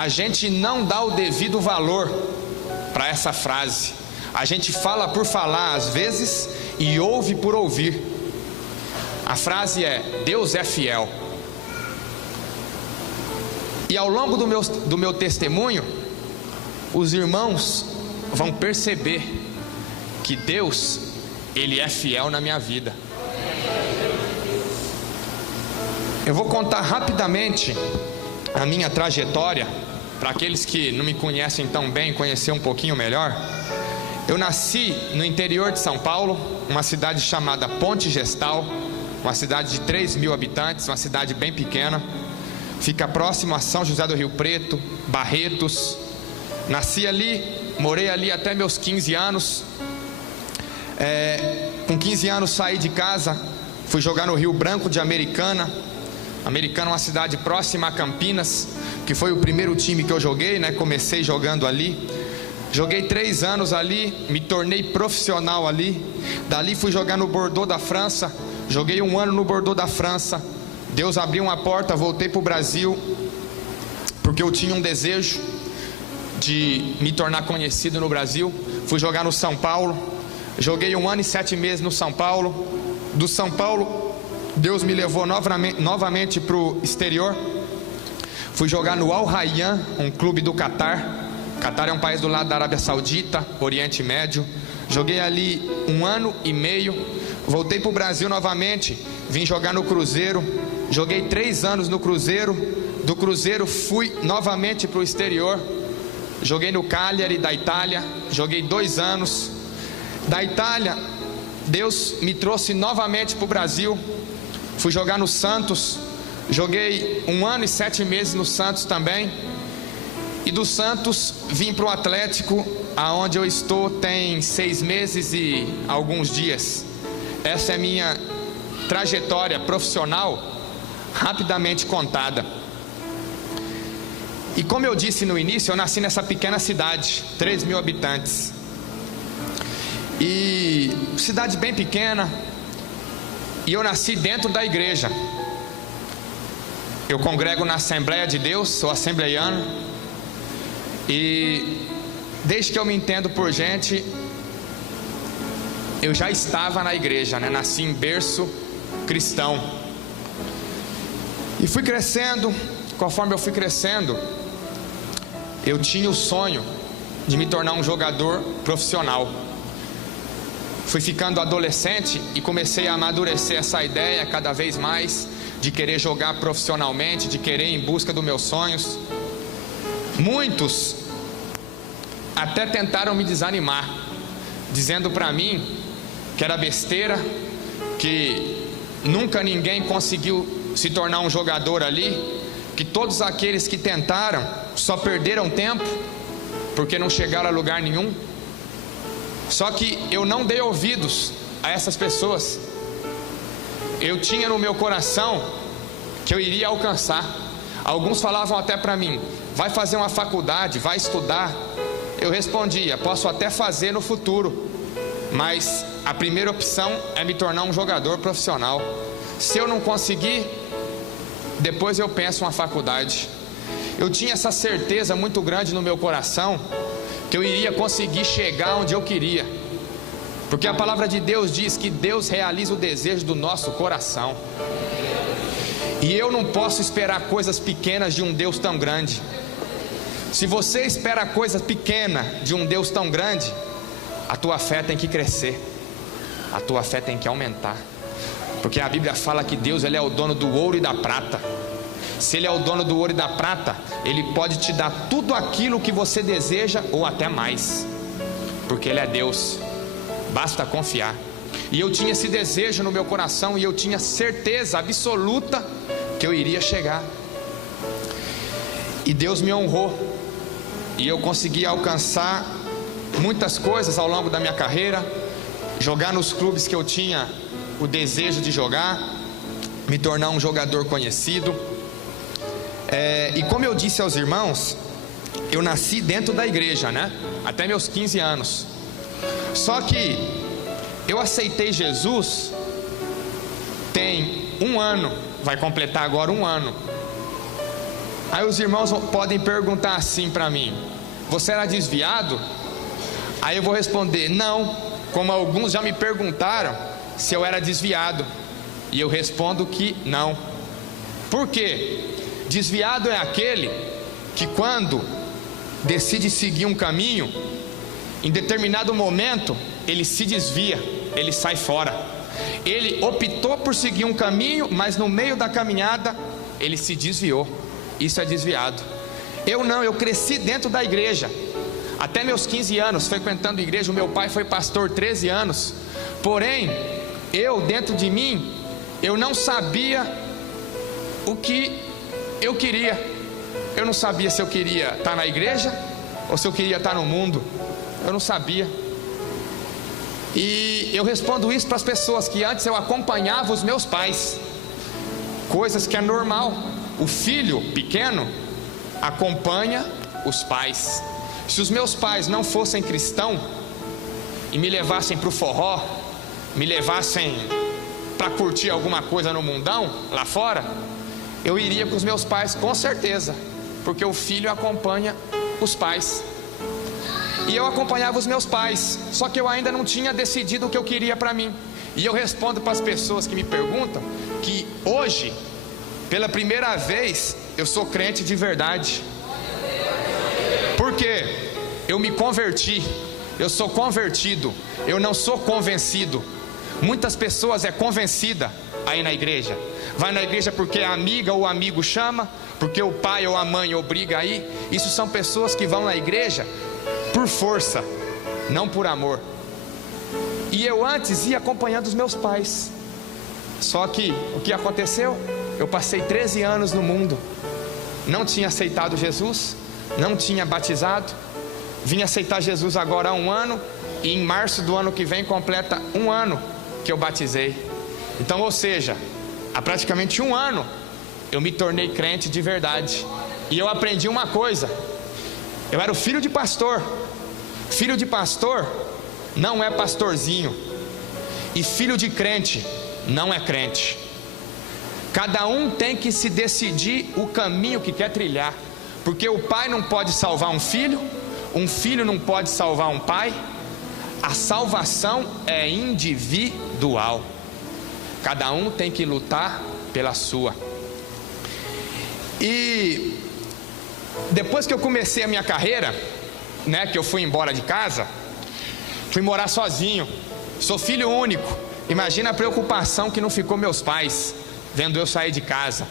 a gente não dá o devido valor para essa frase. A gente fala por falar às vezes e ouve por ouvir. A frase é: Deus é fiel. E ao longo do meu testemunho, os irmãos vão perceber que Deus, Ele é fiel na minha vida. Eu vou contar rapidamente a minha trajetória, para aqueles que não me conhecem tão bem, conhecer um pouquinho melhor. Eu nasci no interior de São Paulo, uma cidade chamada Ponte Gestal, uma cidade de 3.000 habitantes, uma cidade bem pequena. Fica próximo a São José do Rio Preto, Barretos. Nasci ali, morei ali até meus 15 anos. Com 15 anos saí de casa, fui jogar no Rio Branco de Americana. Americana é uma cidade próxima a Campinas, que foi o primeiro time que eu joguei, né? Comecei jogando ali. Joguei 3 anos ali, me tornei profissional ali. Dali fui jogar no Bordeaux da França. Joguei 1 ano no Bordeaux da França. Deus abriu uma porta, voltei para o Brasil, porque eu tinha um desejo de me tornar conhecido no Brasil. Fui jogar no São Paulo. Joguei 1 ano e 7 meses no São Paulo. Do São Paulo, Deus me levou novamente para o exterior. Fui jogar no Al Rayyan, um clube do Catar. Catar é um país do lado da Arábia Saudita, Oriente Médio. Joguei ali 1 ano e meio. Voltei para o Brasil novamente. Vim jogar no Cruzeiro. Joguei 3 anos no Cruzeiro. Do Cruzeiro fui novamente para o exterior. Joguei no Cagliari da Itália. Joguei 2 anos. Da Itália, Deus me trouxe novamente para o Brasil. Fui jogar no Santos. Joguei 1 ano e 7 meses no Santos também. E do Santos vim para o Atlético, aonde eu estou tem 6 meses e alguns dias. Essa é minha trajetória profissional, rapidamente contada. E como eu disse no início, eu nasci nessa pequena cidade, 3.000 habitantes. E cidade bem pequena. E eu nasci dentro da igreja. Eu congrego na Assembleia de Deus, sou assembleiano. E desde que eu me entendo por gente, eu já estava na igreja, né? Nasci em berço cristão. E fui crescendo. Conforme eu fui crescendo, eu tinha o sonho de me tornar um jogador profissional. Fui ficando adolescente e comecei a amadurecer essa ideia cada vez mais, de querer jogar profissionalmente, de querer ir em busca dos meus sonhos. Muitos até tentaram me desanimar, dizendo para mim que era besteira, que nunca ninguém conseguiu se tornar um jogador ali, que todos aqueles que tentaram só perderam tempo, porque não chegaram a lugar nenhum. Só que eu não dei ouvidos a essas pessoas. Eu tinha no meu coração que eu iria alcançar. Alguns falavam até para mim: vai fazer uma faculdade, vai estudar. Eu respondia: posso até fazer no futuro, mas a primeira opção é me tornar um jogador profissional. Se eu não conseguir, depois eu penso uma faculdade. Eu tinha essa certeza muito grande no meu coração que eu iria conseguir chegar onde eu queria, porque a palavra de Deus diz que Deus realiza o desejo do nosso coração. E eu não posso esperar coisas pequenas de um Deus tão grande. Se você espera coisas pequenas de um Deus tão grande, a tua fé tem que crescer, a tua fé tem que aumentar, porque a Bíblia fala que Deus, Ele é o dono do ouro e da prata. Se Ele é o dono do ouro e da prata, Ele pode te dar tudo aquilo que você deseja ou até mais, porque Ele é Deus. Basta confiar. E eu tinha esse desejo no meu coração, e eu tinha certeza absoluta que eu iria chegar. E Deus me honrou, e eu consegui alcançar muitas coisas ao longo da minha carreira. Jogar nos clubes que eu tinha o desejo de jogar, me tornar um jogador conhecido. E como eu disse aos irmãos, eu nasci dentro da igreja, né? Até meus 15 anos. Só que eu aceitei Jesus tem 1 ano, vai completar agora 1 ano. Aí os irmãos podem perguntar assim para mim: você era desviado? Aí eu vou responder: não, como alguns já me perguntaram se eu era desviado, e eu respondo que não. Por quê? Desviado é aquele que, quando decide seguir um caminho, em determinado momento ele se desvia, ele sai fora. Ele optou por seguir um caminho, mas no meio da caminhada ele se desviou. Isso é desviado. Eu não, eu cresci dentro da igreja até meus 15 anos, frequentando a igreja. O meu pai foi pastor 13 anos. Porém, eu, dentro de mim, eu não sabia o que eu queria. Eu não sabia se eu queria estar na igreja ou se eu queria estar no mundo. Eu não sabia. E eu respondo isso para as pessoas, que antes eu acompanhava os meus pais, coisas que é normal. O filho pequeno acompanha os pais. Se os meus pais não fossem cristãos e me levassem para o forró, me levassem para curtir alguma coisa no mundão, lá fora, eu iria com os meus pais com certeza, porque o filho acompanha os pais. E eu acompanhava os meus pais, só que eu ainda não tinha decidido o que eu queria para mim. E eu respondo para as pessoas que me perguntam que hoje, pela primeira vez, eu sou crente de verdade. Por quê? Eu me converti, eu sou convertido, eu não sou convencido. Muitas pessoas é convencida aí na igreja. Vai na igreja porque a amiga ou o amigo chama, porque o pai ou a mãe obriga a ir. Isso são pessoas que vão na igreja por força, não por amor. E eu antes ia acompanhando os meus pais. Só que o que aconteceu? Eu passei 13 anos no mundo, não tinha aceitado Jesus, não tinha batizado. Vim aceitar Jesus agora há 1 ano, e em março do ano que vem completa 1 ano que eu batizei. Então, ou seja, há praticamente 1 ano eu me tornei crente de verdade. E eu aprendi uma coisa: eu era o filho de pastor. Filho de pastor não é pastorzinho, e filho de crente não é crente. Cada um tem que se decidir o caminho que quer trilhar, porque o pai não pode salvar um filho não pode salvar um pai. A salvação é individual. Cada um tem que lutar pela sua. E depois que eu comecei a minha carreira, que eu fui embora de casa, fui morar sozinho. Sou filho único. Imagina a preocupação que não ficou meus pais vendo eu sair de casa.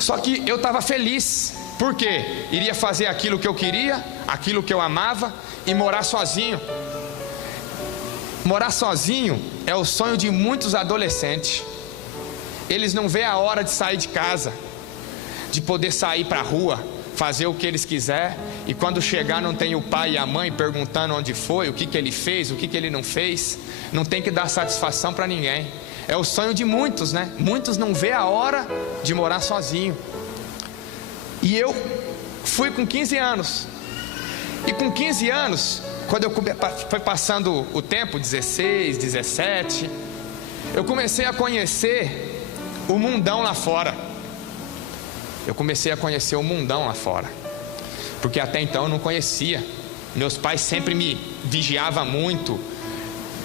Só que eu estava feliz, porque iria fazer aquilo que eu queria, aquilo que eu amava, e morar sozinho. Morar sozinho é o sonho de muitos adolescentes. Eles não veem a hora de sair de casa, de poder sair para a rua, fazer o que eles quiserem, e quando chegar não tem o pai e a mãe perguntando onde foi, o que ele fez, o que ele não fez. Não tem que dar satisfação para ninguém. É o sonho de muitos, Muitos não vê a hora de morar sozinho. E eu fui com 15 anos. E com 15 anos, quando foi passando o tempo, 16, 17, eu comecei a conhecer o mundão lá fora. Porque até então eu não conhecia. Meus pais sempre me vigiavam muito,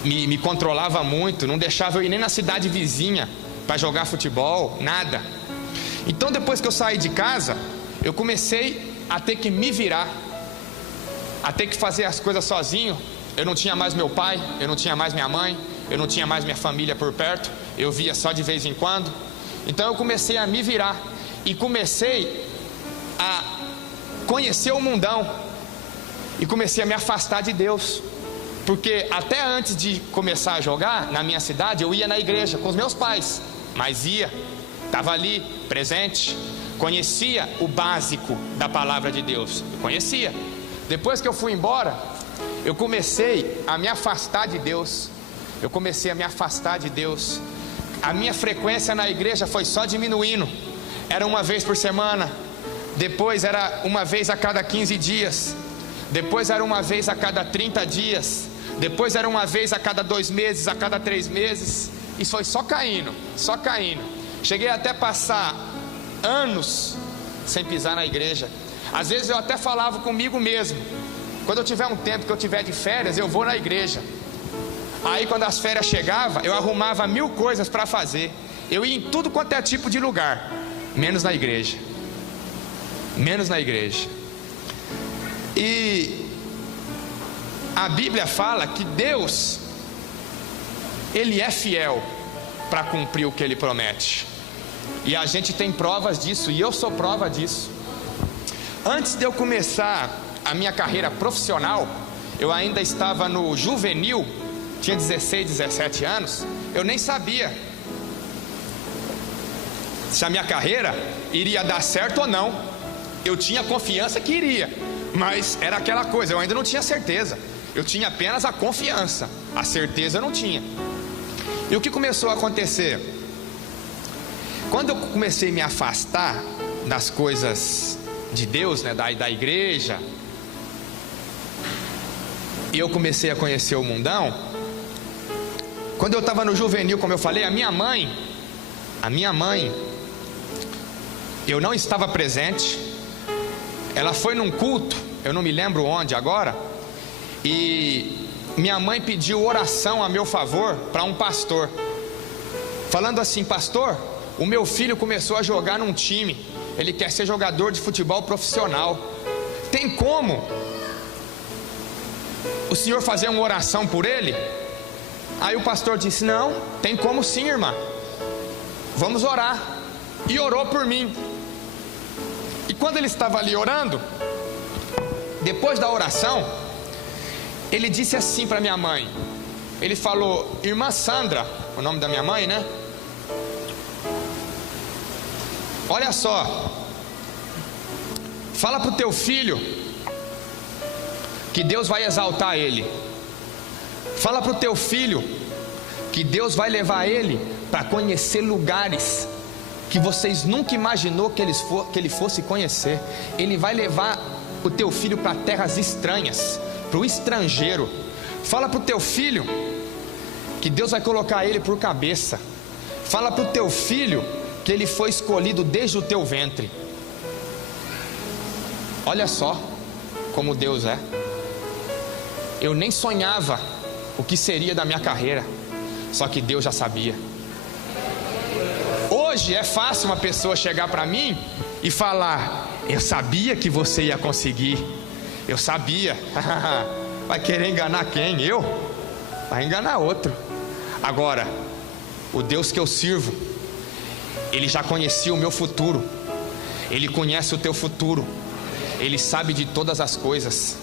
me controlavam muito, não deixavam eu ir nem na cidade vizinha para jogar futebol, nada. Então, depois que eu saí de casa, eu comecei a ter que me virar, a ter que fazer as coisas sozinho. Eu não tinha mais meu pai, eu não tinha mais minha mãe, eu não tinha mais minha família por perto, eu via só de vez em quando. Então eu comecei a me virar e comecei a conhecer o mundão, e comecei a me afastar de Deus. Porque até antes de começar a jogar na minha cidade, eu ia na igreja com os meus pais, mas estava ali, presente, conhecia o básico da palavra de Deus, eu conhecia. Depois que eu fui embora, eu comecei a me afastar de Deus, a minha frequência na igreja foi só diminuindo. Era uma vez por semana, depois era uma vez a cada 15 dias, depois era uma vez a cada 30 dias, depois era uma vez a cada 2 meses, a cada 3 meses. Isso foi só caindo. Cheguei até a passar anos sem pisar na igreja. Às vezes eu até falava comigo mesmo: quando eu tiver um tempo que eu tiver de férias, eu vou na igreja. Aí quando as férias chegavam, eu arrumava 1000 coisas para fazer. Eu ia em tudo quanto é tipo de lugar, menos na igreja. Menos na igreja. E a Bíblia fala que Deus, Ele é fiel para cumprir o que Ele promete. E a gente tem provas disso, e eu sou prova disso. Antes de eu começar a minha carreira profissional, eu ainda estava no juvenil, tinha 16, 17 anos. Eu nem sabia se a minha carreira iria dar certo ou não. Eu tinha confiança que iria, mas era aquela coisa, eu ainda não tinha certeza. Eu tinha apenas a confiança, a certeza eu não tinha. E o que começou a acontecer? Quando eu comecei a me afastar das coisas de Deus, né, da igreja, e eu comecei a conhecer o mundão. Quando eu estava no juvenil, como eu falei, a minha mãe, eu não estava presente. Ela foi num culto, eu não me lembro onde agora, e minha mãe pediu oração a meu favor para um pastor, falando assim: pastor, o meu filho começou a jogar num time, ele quer ser jogador de futebol profissional, tem como o senhor fazer uma oração por ele? Aí o pastor disse: não, tem como sim, irmã, vamos orar. E orou por mim. E quando ele estava ali orando, depois da oração, ele disse assim para minha mãe. Ele falou: irmã Sandra, o nome da minha mãe, né? Olha só, fala para o teu filho que Deus vai exaltar ele. Fala para o teu filho que Deus vai levar ele para conhecer lugares que vocês nunca imaginou que ele fosse conhecer. Ele vai levar o teu filho para terras estranhas, para o estrangeiro. Fala para o teu filho que Deus vai colocar ele por cabeça. Fala para o teu filho que ele foi escolhido desde o teu ventre. Olha só como Deus é. Eu nem sonhava o que seria da minha carreira, só que Deus já sabia. Hoje é fácil uma pessoa chegar para mim e falar: eu sabia que você ia conseguir. Eu sabia. Vai querer enganar quem? Eu? Vai enganar outro. Agora, o Deus que eu sirvo, Ele já conhecia o meu futuro. Ele conhece o teu futuro. Ele sabe de todas as coisas.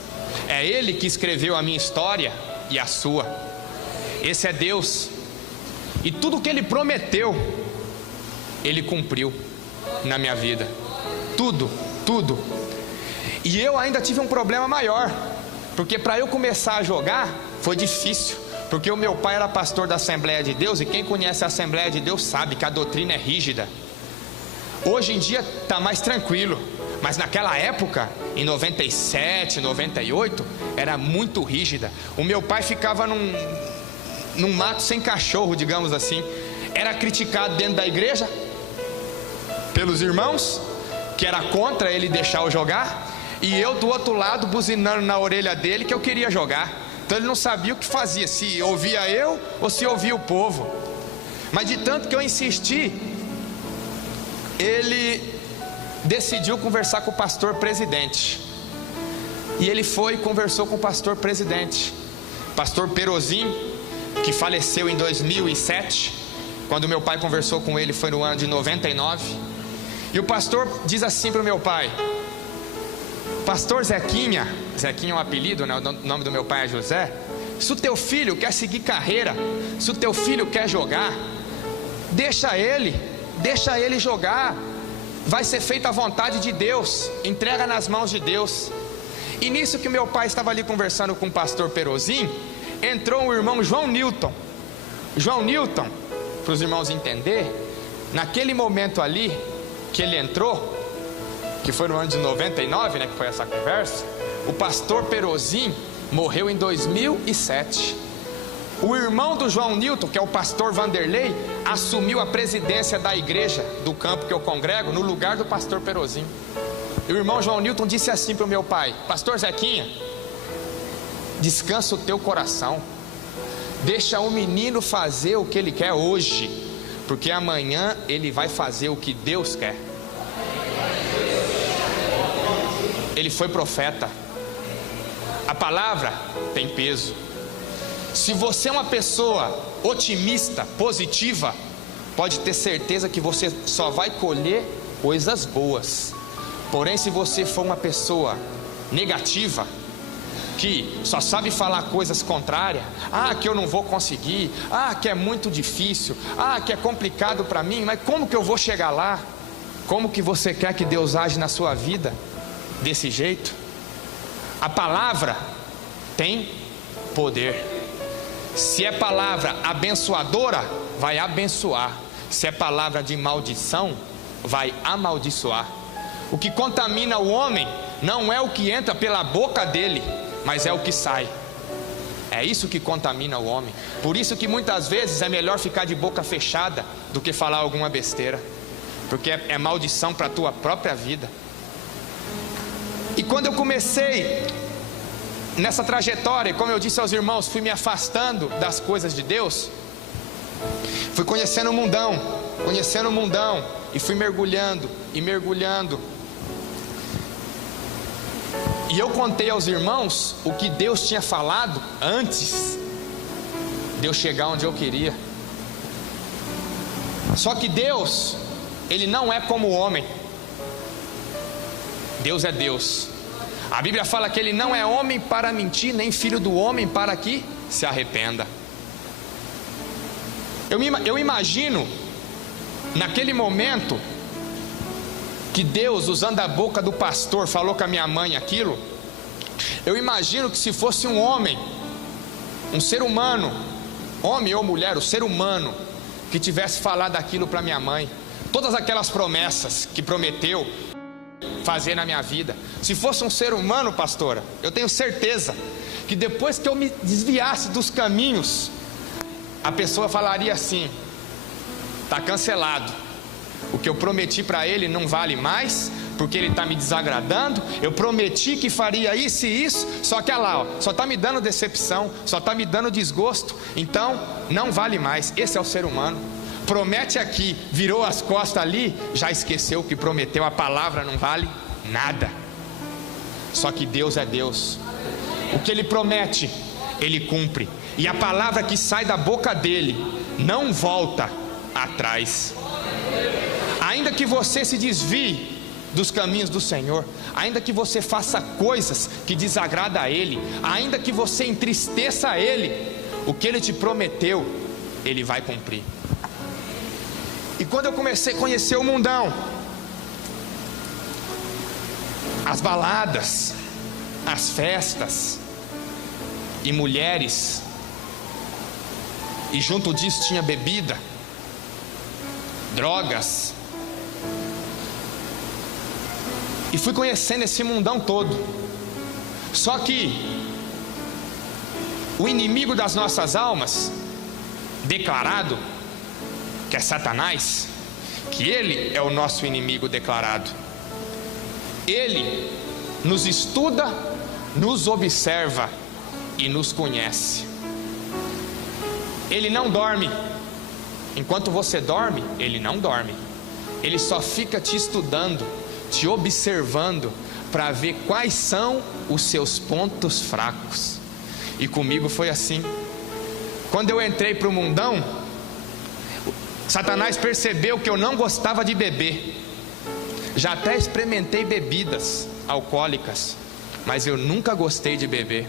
É Ele que escreveu a minha história e a sua. Esse é Deus. E tudo que Ele prometeu, Ele cumpriu na minha vida. Tudo, tudo. E eu ainda tive um problema maior, porque para eu começar a jogar foi difícil, porque o meu pai era pastor da Assembleia de Deus, e quem conhece a Assembleia de Deus sabe que a doutrina é rígida. Hoje em dia está mais tranquilo, mas naquela época, em 97, 98, era muito rígida. O meu pai ficava num mato sem cachorro, digamos assim. Era criticado dentro da igreja pelos irmãos, que era contra ele deixar eu jogar, e eu do outro lado buzinando na orelha dele que eu queria jogar. Então ele não sabia o que fazia, se ouvia eu ou se ouvia o povo. Mas de tanto que eu insisti, ele decidiu conversar com o pastor presidente. E ele foi e conversou com o pastor presidente, pastor Perozin, que faleceu em 2007. Quando meu pai conversou com ele foi no ano de 99. E o pastor diz assim para o meu pai: pastor Zequinha, Zequinha é um apelido, né? O nome do meu pai é José. Se o teu filho quer seguir carreira, se o teu filho quer jogar, deixa ele jogar. Vai ser feita a vontade de Deus, entrega nas mãos de Deus. E nisso que meu pai estava ali conversando com o pastor Perozin, entrou o irmão João Newton. João Newton, para os irmãos entenderem, naquele momento ali que ele entrou, que foi no ano de 99, né, que foi essa conversa, o pastor Perozin morreu em 2007. O irmão do João Newton, que é o pastor Vanderlei, assumiu a presidência da igreja do campo que eu congrego, no lugar do pastor Perozinho. E o irmão João Newton disse assim para o meu pai: pastor Zequinha, descansa o teu coração, deixa o menino fazer o que ele quer hoje, porque amanhã ele vai fazer o que Deus quer. Ele foi profeta. A palavra tem peso. Se você é uma pessoa otimista, positiva, pode ter certeza que você só vai colher coisas boas. Porém, se você for uma pessoa negativa, que só sabe falar coisas contrárias, que eu não vou conseguir, que é muito difícil, que é complicado para mim, mas como que eu vou chegar lá? Como que você quer que Deus age na sua vida desse jeito? A palavra tem poder. Se é palavra abençoadora, vai abençoar. Se é palavra de maldição, vai amaldiçoar. O que contamina o homem não é o que entra pela boca dele, mas é o que sai. É isso que contamina o homem. Por isso que muitas vezes é melhor ficar de boca fechada do que falar alguma besteira, porque é maldição para a tua própria vida. E quando eu comecei nessa trajetória, como eu disse aos irmãos, fui me afastando das coisas de Deus, fui conhecendo o mundão, e fui mergulhando e mergulhando. E eu contei aos irmãos o que Deus tinha falado antes de eu chegar onde eu queria. Só que Deus, Ele não é como o homem. Deus é Deus. A Bíblia fala que Ele não é homem para mentir, nem filho do homem para que se arrependa. Eu imagino, naquele momento, que Deus, usando a boca do pastor, falou com a minha mãe aquilo. Eu imagino que se fosse um homem, um ser humano, homem ou mulher, o ser humano, que tivesse falado aquilo para minha mãe, todas aquelas promessas que prometeu fazer na minha vida, se fosse um ser humano, pastora, eu tenho certeza que depois que eu me desviasse dos caminhos, a pessoa falaria assim: está cancelado, o que eu prometi para ele não vale mais, porque ele está me desagradando. Eu prometi que faria isso e isso, só que olha lá, só está me dando decepção, só está me dando desgosto, então não vale mais. Esse é o ser humano. Promete aqui, virou as costas ali, já esqueceu o que prometeu. A palavra não vale nada. Só que Deus é Deus. O que Ele promete, Ele cumpre. E a palavra que sai da boca dele não volta atrás. Ainda que você se desvie dos caminhos do Senhor, ainda que você faça coisas que desagradam a Ele, ainda que você entristeça a Ele, o que Ele te prometeu, Ele vai cumprir. E quando eu comecei a conhecer o mundão, as baladas, as festas e mulheres, e junto disso tinha bebida, drogas, e fui conhecendo esse mundão todo. Só que o inimigo das nossas almas, declarado, que é Satanás, que ele é o nosso inimigo declarado, ele nos estuda, nos observa e nos conhece. Ele não dorme. Enquanto você dorme, ele não dorme. Ele só fica te estudando, te observando, para ver quais são os seus pontos fracos. E comigo foi assim. Quando eu entrei para o mundão, Satanás percebeu que eu não gostava de beber. Já até experimentei bebidas alcoólicas, mas eu nunca gostei de beber.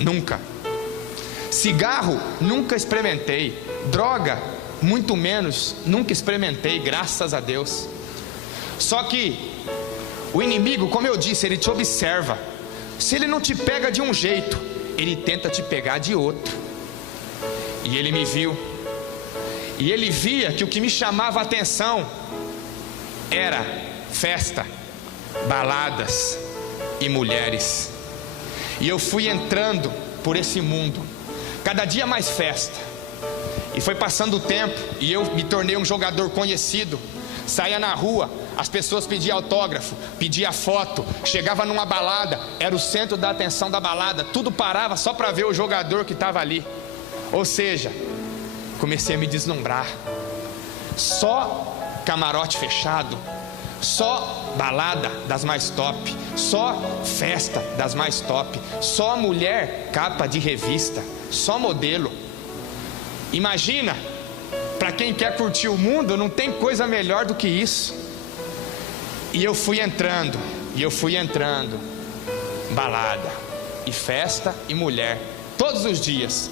Nunca. Cigarro, nunca experimentei. Droga, muito menos, nunca experimentei, graças a Deus. Só que o inimigo, como eu disse, ele te observa. Se ele não te pega de um jeito, ele tenta te pegar de outro. E ele me viu, e ele via que o que me chamava a atenção era festa, baladas e mulheres. E eu fui entrando por esse mundo, cada dia mais festa. E foi passando o tempo e eu me tornei um jogador conhecido. Saía na rua, as pessoas pediam autógrafo, pediam foto. Chegava numa balada, era o centro da atenção da balada. Tudo parava só para ver o jogador que estava ali. Ou seja, comecei a me deslumbrar. Só camarote fechado, só balada das mais top, só festa das mais top, só mulher capa de revista, só modelo. Imagina, para quem quer curtir o mundo, não tem coisa melhor do que isso. E eu fui entrando, balada, e festa, e mulher, todos os dias,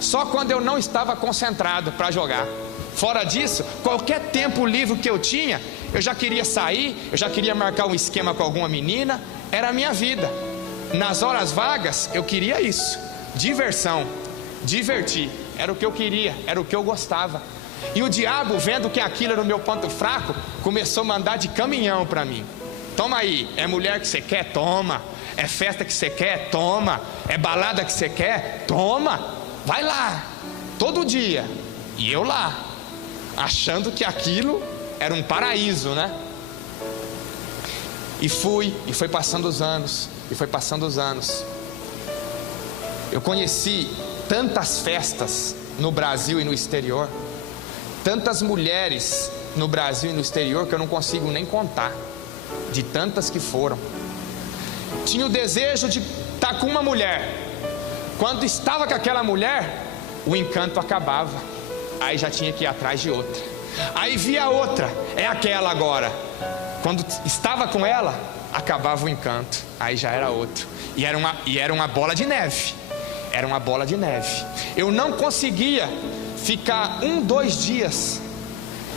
só quando eu não estava concentrado para jogar. Fora disso, qualquer tempo livre que eu tinha, eu já queria sair, eu já queria marcar um esquema com alguma menina, era a minha vida. Nas horas vagas, eu queria isso, diversão, divertir, era o que eu queria, era o que eu gostava. E o diabo, vendo que aquilo era o meu ponto fraco, começou a mandar de caminhão para mim. Toma aí, é mulher que você quer? Toma. É festa que você quer? Toma. É balada que você quer? Toma. Vai lá, todo dia. E eu lá, achando que aquilo era um paraíso, né? E foi passando os anos, Eu conheci tantas festas no Brasil e no exterior, tantas mulheres no Brasil e no exterior, que eu não consigo nem contar, de tantas que foram. Tinha o desejo de estar com uma mulher. Quando estava com aquela mulher, o encanto acabava. Aí já tinha que ir atrás de outra. Aí via outra, é aquela agora. Quando estava com ela, acabava o encanto. Aí já era outro. E era uma bola de neve. Era uma bola de neve. Eu não conseguia ficar 2 dias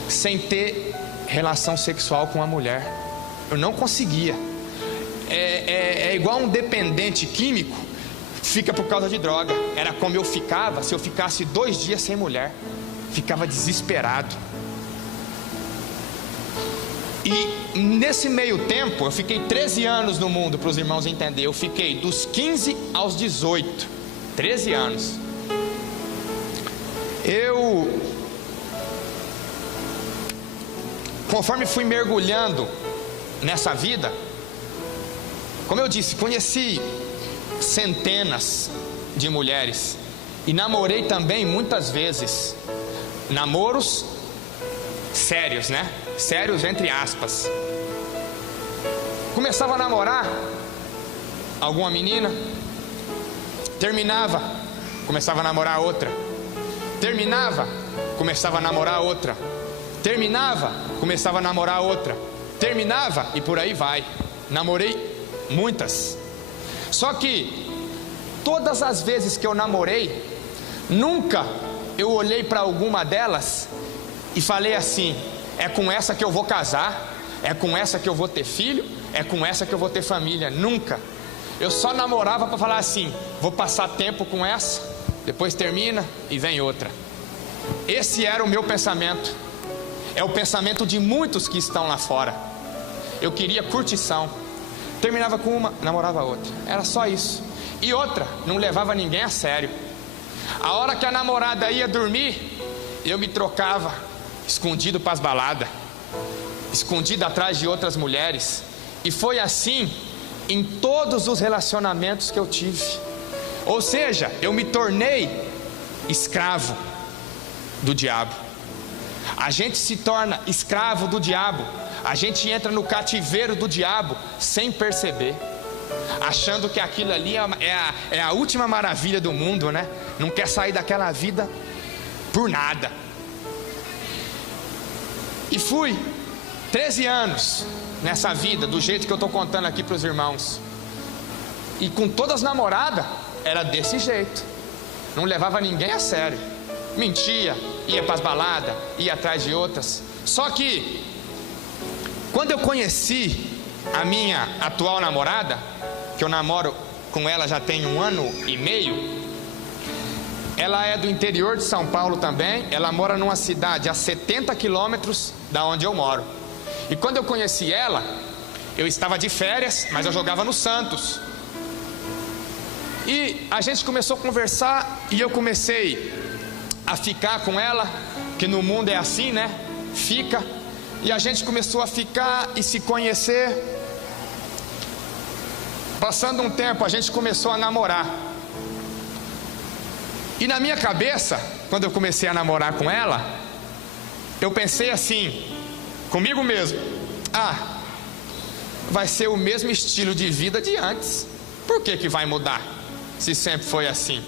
sem ter relação sexual com uma mulher. Eu não conseguia. É igual um dependente químico fica por causa de droga. Era como eu ficava se eu ficasse 2 dias sem mulher. Ficava desesperado. E nesse meio tempo, eu fiquei 13 anos no mundo, para os irmãos entenderem. Eu fiquei dos 15 aos 18, 13 anos. Conforme fui mergulhando nessa vida, como eu disse, conheci centenas de mulheres e namorei também muitas vezes. Namoros sérios, né? Sérios entre aspas. Começava a namorar alguma menina, terminava, começava a namorar outra. Terminava, começava a namorar outra. Terminava, começava a namorar outra. Terminava e por aí vai. Namorei muitas. Só que todas as vezes que eu namorei, nunca eu olhei para alguma delas e falei assim: é com essa que eu vou casar, é com essa que eu vou ter filho, é com essa que eu vou ter família. Nunca. Eu só namorava para falar assim: vou passar tempo com essa, depois termina e vem outra. Esse era o meu pensamento. É o pensamento de muitos que estão lá fora. Eu queria curtição. Terminava com uma, namorava outra. Era só isso. E outra, não levava ninguém a sério. A hora que a namorada ia dormir, eu me trocava, escondido para as baladas, escondido atrás de outras mulheres. E foi assim em todos os relacionamentos que eu tive. Ou seja, eu me tornei escravo do diabo. A gente se torna escravo do diabo. A gente entra no cativeiro do diabo sem perceber, achando que aquilo ali é a última maravilha do mundo, né? Não quer sair daquela vida por nada. E fui 13 anos nessa vida, do jeito que eu estou contando aqui para os irmãos. E com todas as namoradas, era desse jeito. Não levava ninguém a sério. Mentia, ia para as baladas, ia atrás de outras. Só que, quando eu conheci a minha atual namorada, que eu namoro com ela já tem 1 ano e meio, ela é do interior de São Paulo também. Ela mora numa cidade a 70 quilômetros da onde eu moro. E quando eu conheci ela, eu estava de férias, mas eu jogava no Santos. E a gente começou a conversar e eu comecei a ficar com ela, que no mundo é assim, né? Fica. E a gente começou a ficar e se conhecer. Passando um tempo, a gente começou a namorar. E na minha cabeça, quando eu comecei a namorar com ela, eu pensei assim, comigo mesmo: vai ser o mesmo estilo de vida de antes. Por que vai mudar, se sempre foi assim?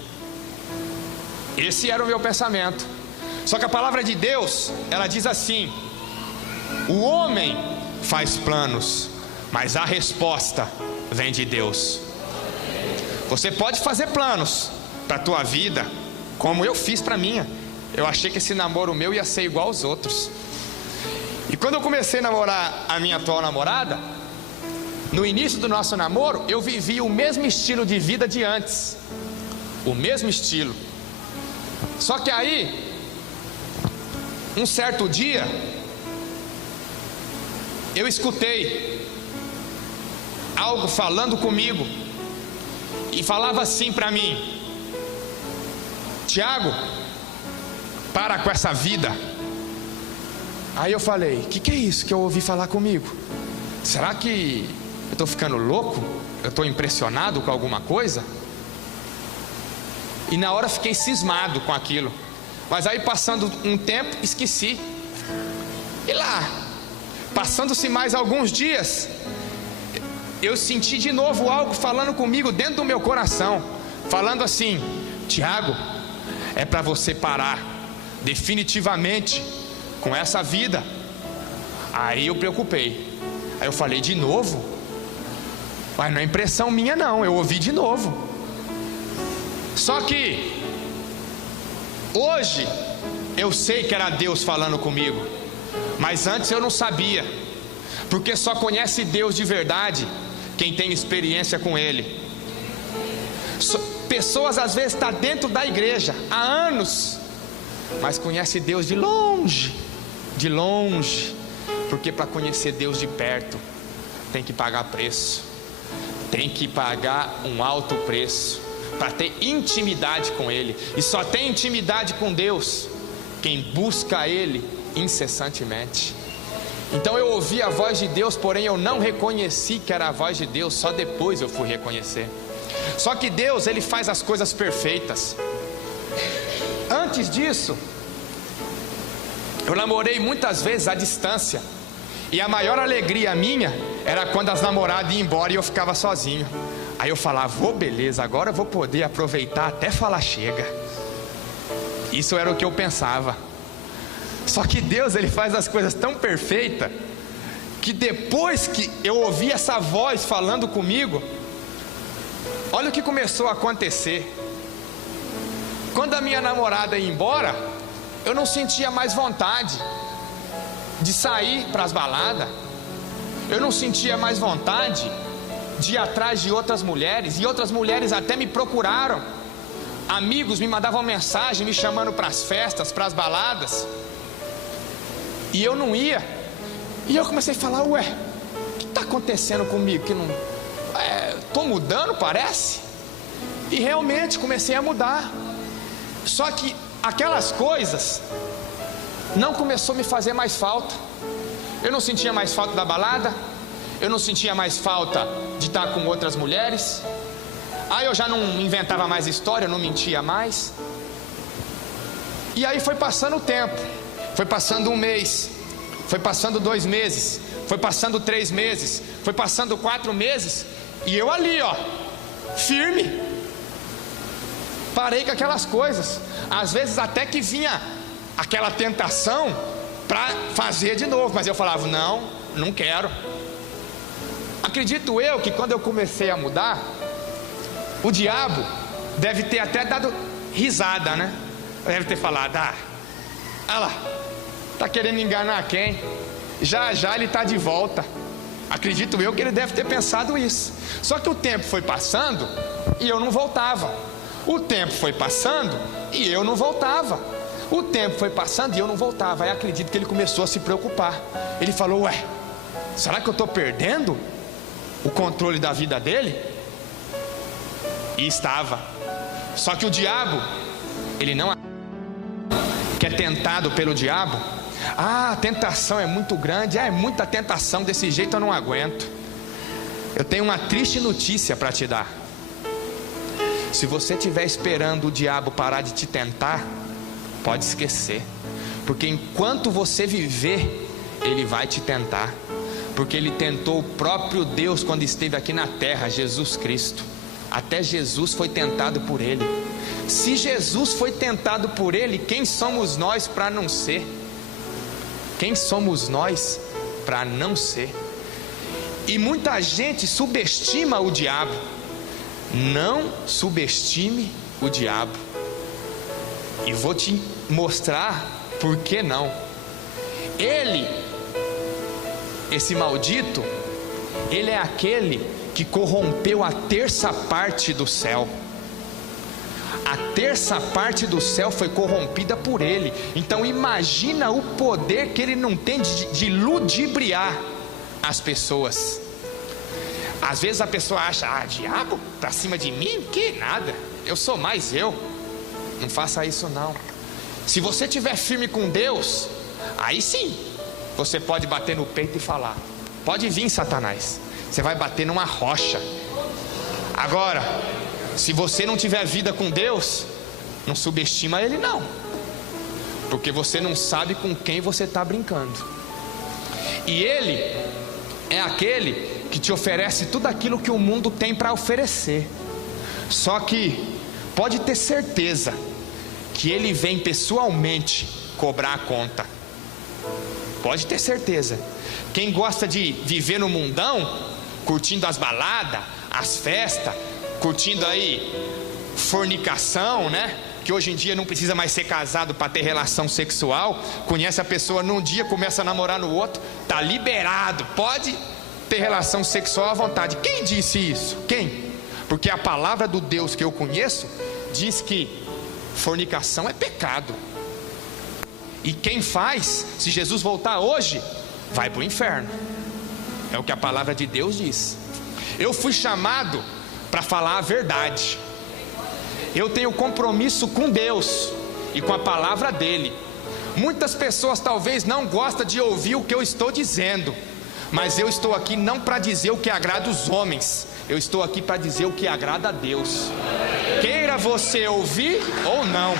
Esse era o meu pensamento. Só que a palavra de Deus, ela diz assim: o homem faz planos, mas a resposta vem de Deus. Você pode fazer planos para a tua vida, como eu fiz para a minha. Eu achei que esse namoro meu ia ser igual aos outros. E quando eu comecei a namorar a minha atual namorada, no início do nosso namoro, eu vivi o mesmo estilo de vida de antes. O mesmo estilo. Só que aí, um certo dia, eu escutei algo falando comigo. E falava assim para mim: Tiago, para com essa vida. Aí eu falei: o que é isso que eu ouvi falar comigo? Será que eu estou ficando louco? Eu estou impressionado com alguma coisa? E na hora fiquei cismado com aquilo. Mas aí passando um tempo, esqueci. E lá, passando-se mais alguns dias, eu senti de novo algo falando comigo dentro do meu coração, falando assim: Tiago, é para você parar definitivamente com essa vida. Aí eu preocupei. Aí eu falei: de novo? Mas não é impressão minha não, eu ouvi de novo. Só que hoje eu sei que era Deus falando comigo, mas antes eu não sabia, porque só conhece Deus de verdade quem tem experiência com Ele. Pessoas às vezes estão dentro da igreja há anos, mas conhece Deus de longe, porque para conhecer Deus de perto tem que pagar preço, tem que pagar um alto preço para ter intimidade com Ele. E só tem intimidade com Deus quem busca Ele incessantemente. Então eu ouvi a voz de Deus, porém eu não reconheci que era a voz de Deus, só depois eu fui reconhecer. Só que Deus, Ele faz as coisas perfeitas. Antes disso, eu namorei muitas vezes à distância, e a maior alegria minha era quando as namoradas iam embora e eu ficava sozinho. Aí eu falava: beleza, agora eu vou poder aproveitar até falar chega. Isso era o que eu pensava. Só que Deus, Ele faz as coisas tão perfeitas, que depois que eu ouvi essa voz falando comigo, olha o que começou a acontecer. Quando a minha namorada ia embora, eu não sentia mais vontade de sair para as baladas. Eu não sentia mais vontade de ir atrás de outras mulheres. E outras mulheres até me procuraram. Amigos me mandavam mensagem me chamando para as festas, para as baladas, e eu não ia. E eu comecei a falar: ué, o que está acontecendo comigo? Que não estou mudando, parece. E realmente comecei a mudar. Só que aquelas coisas não começou a me fazer mais falta. Eu não sentia mais falta da balada, eu não sentia mais falta de estar com outras mulheres. Aí eu já não inventava mais história, eu não mentia mais. E aí foi passando o tempo. Foi passando um mês, foi passando 2 meses, foi passando 3 meses, foi passando 4 meses, e eu ali, firme. Parei com aquelas coisas. Às vezes até que vinha aquela tentação para fazer de novo, mas eu falava: não quero. Acredito eu que quando eu comecei a mudar, o diabo deve ter até dado risada, né? Deve ter falado: olha lá, está querendo enganar quem? Já ele está de volta. Acredito eu que ele deve ter pensado isso. Só que o tempo foi passando e eu não voltava. O tempo foi passando e eu não voltava. O tempo foi passando e eu não voltava. Aí acredito que ele começou a se preocupar. Ele falou: ué, será que eu estou perdendo o controle da vida dele? E estava. Só que o diabo, ele não que é tentado pelo diabo. Ah, a tentação é muito grande, é muita tentação, desse jeito eu não aguento. Eu tenho uma triste notícia para te dar. Se você estiver esperando o diabo parar de te tentar, pode esquecer. Porque enquanto você viver, ele vai te tentar. Porque ele tentou o próprio Deus quando esteve aqui na terra, Jesus Cristo. Até Jesus foi tentado por ele. Se Jesus foi tentado por ele, quem somos nós para não ser? Quem somos nós para não ser? E muita gente subestima o diabo. Não subestime o diabo. E vou te mostrar por que não. Ele, esse maldito, ele é aquele que corrompeu a terça parte do céu. A terça parte do céu foi corrompida por ele. Então imagina o poder que ele não tem de ludibriar as pessoas. Às vezes a pessoa acha, diabo pra cima de mim? Que nada, eu sou mais eu. Não faça isso não. Se você estiver firme com Deus, aí sim, você pode bater no peito e falar, pode vir, Satanás. Você vai bater numa rocha. Agora, se você não tiver vida com Deus, não subestima ele não. Porque você não sabe com quem você está brincando. E ele é aquele que te oferece tudo aquilo que o mundo tem para oferecer. Só que pode ter certeza que ele vem pessoalmente cobrar a conta. Pode ter certeza. Quem gosta de viver no mundão, curtindo as baladas, as festas, curtindo aí fornicação, né? Que hoje em dia não precisa mais ser casado para ter relação sexual. Conhece a pessoa num dia, começa a namorar no outro, tá liberado, pode ter relação sexual à vontade. Quem disse isso? Quem? Porque a palavra do Deus que eu conheço diz que fornicação é pecado. E quem faz, se Jesus voltar hoje, vai para o inferno. É o que a palavra de Deus diz. Eu fui chamado para falar a verdade. Eu tenho compromisso com Deus e com a palavra dele. Muitas pessoas talvez não gostam de ouvir o que eu estou dizendo, mas eu estou aqui não para dizer o que agrada os homens, eu estou aqui para dizer o que agrada a Deus. Queira você ouvir ou não.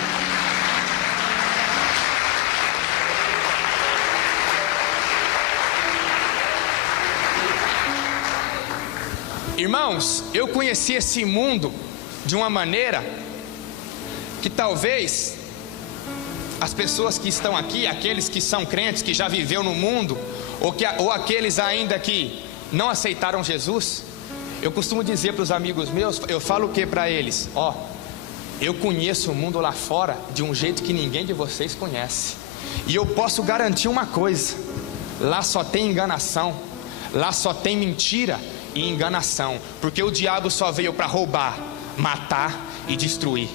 Irmãos, eu conheci esse mundo de uma maneira que talvez as pessoas que estão aqui, aqueles que são crentes, que já viveu no mundo, ou aqueles ainda que não aceitaram Jesus, eu costumo dizer para os amigos meus, eu falo o que para eles? Eu conheço o mundo lá fora de um jeito que ninguém de vocês conhece. E eu posso garantir uma coisa: lá só tem enganação, lá só tem mentira e enganação, porque o diabo só veio para roubar, matar e destruir.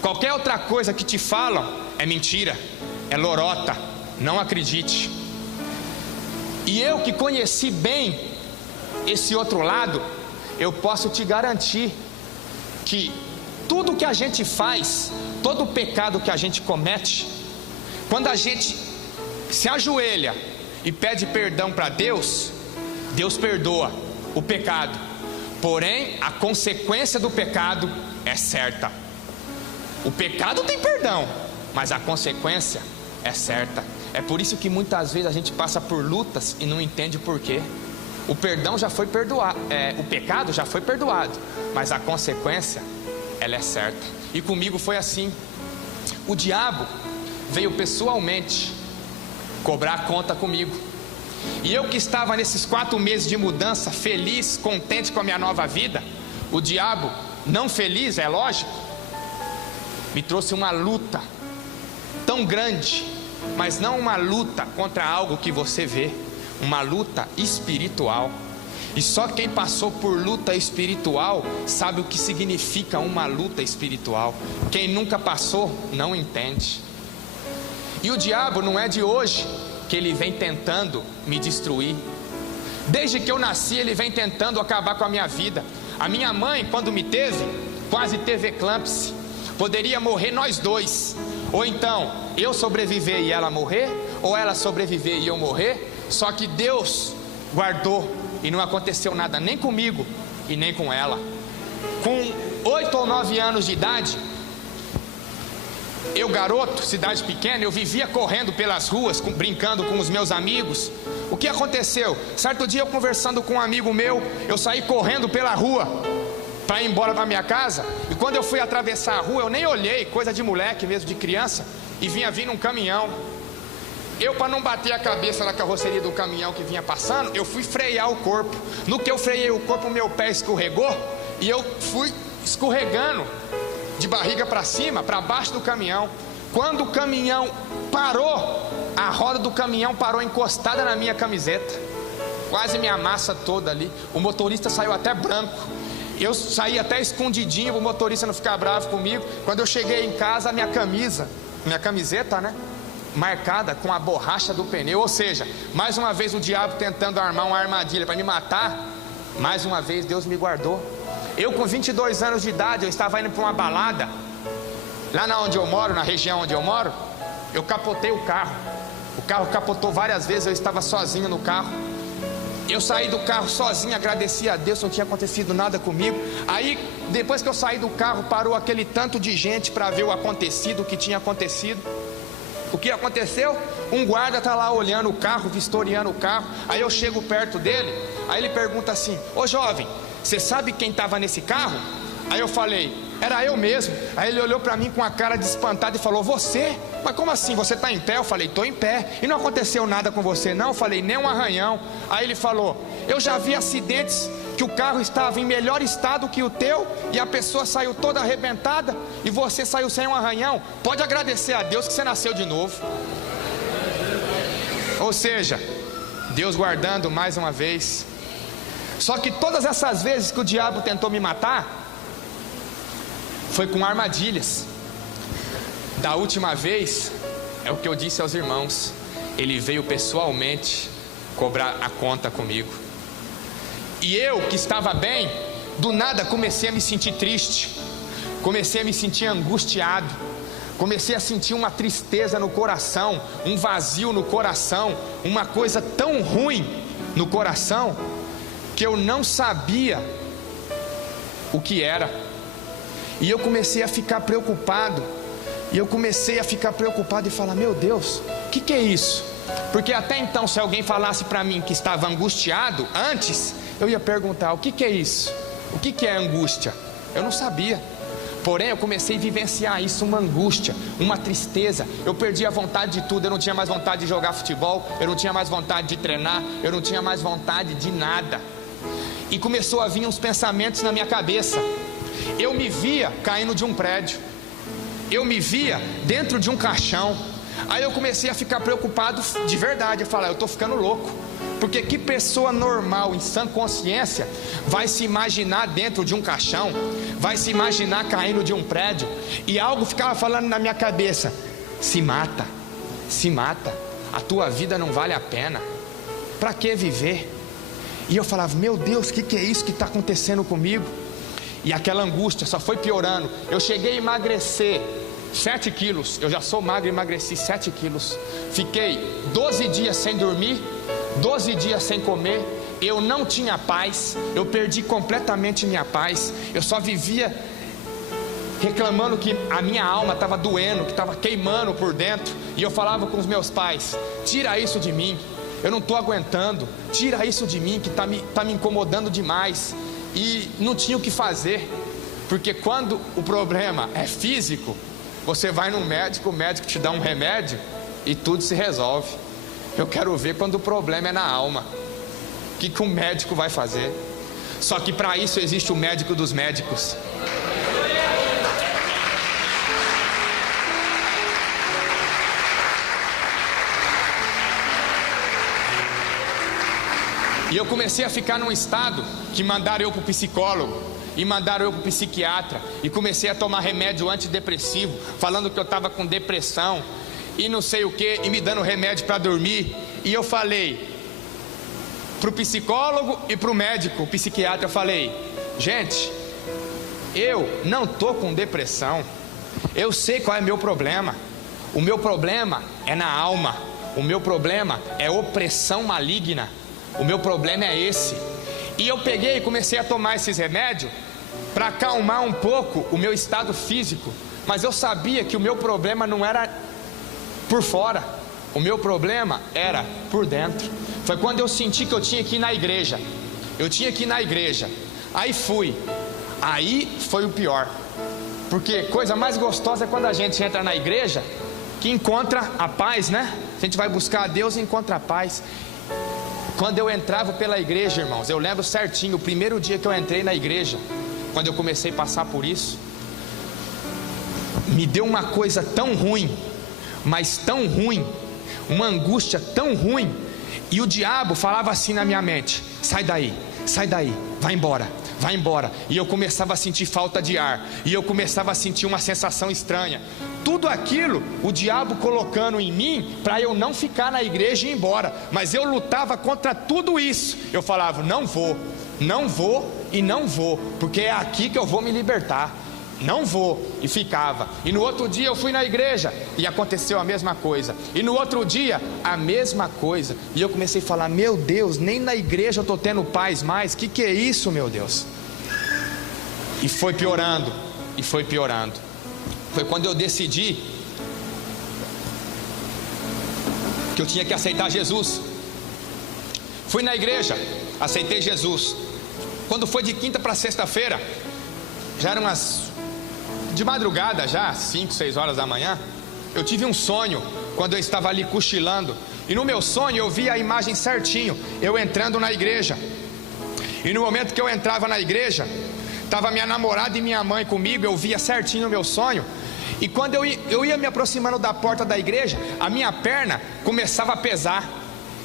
Qualquer outra coisa que te falam é mentira, é lorota, não acredite. E eu que conheci bem esse outro lado, eu posso te garantir que tudo que a gente faz, todo o pecado que a gente comete, quando a gente se ajoelha e pede perdão para Deus, Deus perdoa o pecado, porém a consequência do pecado é certa. O pecado tem perdão, mas a consequência é certa. É por isso que muitas vezes a gente passa por lutas e não entende por quê. O perdão já foi perdoado, o pecado já foi perdoado, mas a consequência, ela é certa. E comigo foi assim. O diabo veio pessoalmente cobrar conta comigo. E eu que estava nesses 4 meses de mudança, feliz, contente com a minha nova vida, o diabo, não feliz, é lógico, me trouxe uma luta tão grande, mas não uma luta contra algo que você vê, uma luta espiritual. E só quem passou por luta espiritual sabe o que significa uma luta espiritual. Quem nunca passou não entende. E o diabo não é de hoje que ele vem tentando me destruir. Desde que eu nasci ele vem tentando acabar com a minha vida. A minha mãe, quando me teve, quase teve eclâmpsia. Poderia morrer nós dois. Ou então, eu sobreviver e ela morrer, ou ela sobreviver e eu morrer. Só que Deus guardou e não aconteceu nada nem comigo e nem com ela. Com 8 ou 9 anos de idade, eu garoto, cidade pequena, eu vivia correndo pelas ruas, brincando com os meus amigos. O que aconteceu? Certo dia eu conversando com um amigo meu, eu saí correndo pela rua para ir embora da minha casa. E quando eu fui atravessar a rua, eu nem olhei, coisa de moleque mesmo, de criança, e vinha vindo um caminhão. Eu, para não bater a cabeça na carroceria do caminhão que vinha passando, eu fui frear o corpo. No que eu freiei o corpo, meu pé escorregou e eu fui escorregando de barriga para cima, para baixo do caminhão. Quando o caminhão parou, a roda do caminhão parou encostada na minha camiseta, quase minha massa toda ali. O motorista saiu até branco. Eu saí até escondidinho, o motorista não ficar bravo comigo. Quando eu cheguei em casa, a minha camiseta, né, marcada com a borracha do pneu. Ou seja, mais uma vez o diabo tentando armar uma armadilha para me matar. Mais uma vez Deus me guardou. Eu com 22 anos de idade, eu estava indo para uma balada lá onde eu moro, na região onde eu moro. Eu capotei o carro capotou várias vezes. Eu estava sozinho no carro. Eu saí do carro sozinho, agradeci a Deus, não tinha acontecido nada comigo. Aí, depois que eu saí do carro, parou aquele tanto de gente para ver o acontecido, o que tinha acontecido. O que aconteceu? Um guarda está lá olhando o carro, vistoriando o carro. Aí eu chego perto dele, aí ele pergunta assim: ô jovem, você sabe quem estava nesse carro? Aí eu falei: era eu mesmo. Aí ele olhou para mim com a cara de espantado e falou: você? Mas como assim? Você está em pé? Eu falei: estou em pé. E não aconteceu nada com você não? Eu falei: nem um arranhão. Aí ele falou: eu já vi acidentes que o carro estava em melhor estado que o teu e a pessoa saiu toda arrebentada e você saiu sem um arranhão. Pode agradecer a Deus que você nasceu de novo. Ou seja, Deus guardando mais uma vez. Só que todas essas vezes que o diabo tentou me matar, foi com armadilhas. Da última vez, é o que eu disse aos irmãos, ele veio pessoalmente cobrar a conta comigo. E eu, que estava bem, do nada comecei a me sentir triste, comecei a me sentir angustiado, comecei a sentir uma tristeza no coração, um vazio no coração, uma coisa tão ruim no coração, que eu não sabia o que era. E eu comecei a ficar preocupado, e falar: meu Deus, o que é isso? Porque até então, se alguém falasse para mim que estava angustiado antes, eu ia perguntar: o que é isso? O que é angústia? Eu não sabia. Porém, eu comecei a vivenciar isso, uma angústia, uma tristeza. Eu perdi a vontade de tudo. Eu não tinha mais vontade de jogar futebol, eu não tinha mais vontade de treinar, eu não tinha mais vontade de nada. E começou a vir uns pensamentos na minha cabeça. Eu me via caindo de um prédio, eu me via dentro de um caixão. Aí eu comecei a ficar preocupado de verdade. Eu falei: eu estou ficando louco. Porque que pessoa normal, em sã consciência, vai se imaginar dentro de um caixão, vai se imaginar caindo de um prédio? E algo ficava falando na minha cabeça: se mata, a tua vida não vale a pena, para que viver? E eu falava: meu Deus, o que é isso que está acontecendo comigo? E aquela angústia só foi piorando. Eu cheguei a emagrecer 7 quilos, eu já sou magro, emagreci 7 quilos. Fiquei 12 dias sem dormir, 12 dias sem comer. Eu não tinha paz, eu perdi completamente minha paz. Eu só vivia reclamando que a minha alma estava doendo, que estava queimando por dentro. E eu falava com os meus pais: tira isso de mim, eu não estou aguentando, tira isso de mim que está me incomodando demais. E não tinha o que fazer, porque quando o problema é físico, você vai no médico, o médico te dá um remédio e tudo se resolve. Eu quero ver quando o problema é na alma, o que o médico vai fazer? Só que para isso existe o médico dos médicos. E eu comecei a ficar num estado que mandaram eu para o psicólogo, e mandaram eu para o psiquiatra, e comecei a tomar remédio antidepressivo, falando que eu estava com depressão, e não sei o que, e me dando remédio para dormir. E eu falei para o psicólogo e para o médico, o psiquiatra, eu falei: gente, eu não estou com depressão, eu sei qual é meu problema. O meu problema é na alma, o meu problema é opressão maligna, o meu problema é esse. E eu peguei e comecei a tomar esses remédios para acalmar um pouco o meu estado físico, mas eu sabia que o meu problema não era por fora, o meu problema era por dentro. Foi quando eu senti que eu tinha que ir na igreja, aí fui, aí foi o pior, porque coisa mais gostosa é quando a gente entra na igreja, que encontra a paz, né? A gente vai buscar a Deus e encontra a paz. Quando eu entrava pela igreja, irmãos, eu lembro certinho, o primeiro dia que eu entrei na igreja, quando eu comecei a passar por isso, me deu uma coisa tão ruim, mas tão ruim, uma angústia tão ruim, e o diabo falava assim na minha mente: sai daí, vai embora. E eu começava a sentir falta de ar, e eu começava a sentir uma sensação estranha. Tudo aquilo, o diabo colocando em mim, para eu não ficar na igreja e ir embora. Mas eu lutava contra tudo isso. Eu falava: não vou, porque é aqui que eu vou me libertar. Não vou, e ficava. E no outro dia eu fui na igreja e aconteceu a mesma coisa. E no outro dia a mesma coisa. E eu comecei a falar: meu Deus, nem na igreja eu estou tendo paz mais. Que é isso, meu Deus? E foi piorando. Foi quando eu decidi que eu tinha que aceitar Jesus. Fui na igreja, aceitei Jesus. Quando foi de quinta para sexta-feira, já eram de madrugada, já 5, 6 horas da manhã, eu tive um sonho, quando eu estava ali cochilando, e no meu sonho eu vi a imagem certinho, eu entrando na igreja, e no momento que eu entrava na igreja, estava minha namorada e minha mãe comigo, eu via certinho o meu sonho, e quando eu ia me aproximando da porta da igreja, a minha perna começava a pesar,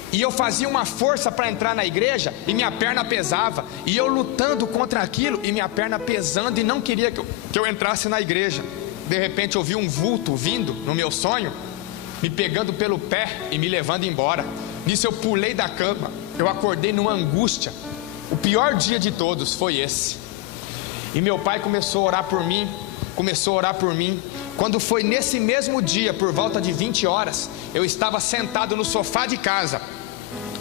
e eu fazia uma força para entrar na igreja, e minha perna pesava, e eu lutando contra aquilo, e minha perna pesando, e não queria que eu entrasse na igreja. De repente eu vi um vulto vindo no meu sonho, me pegando pelo pé e me levando embora. Nisso eu pulei da cama, eu acordei numa angústia. O pior dia de todos foi esse. E meu pai começou a orar por mim. Quando foi nesse mesmo dia, por volta de 20 horas, eu estava sentado no sofá de casa,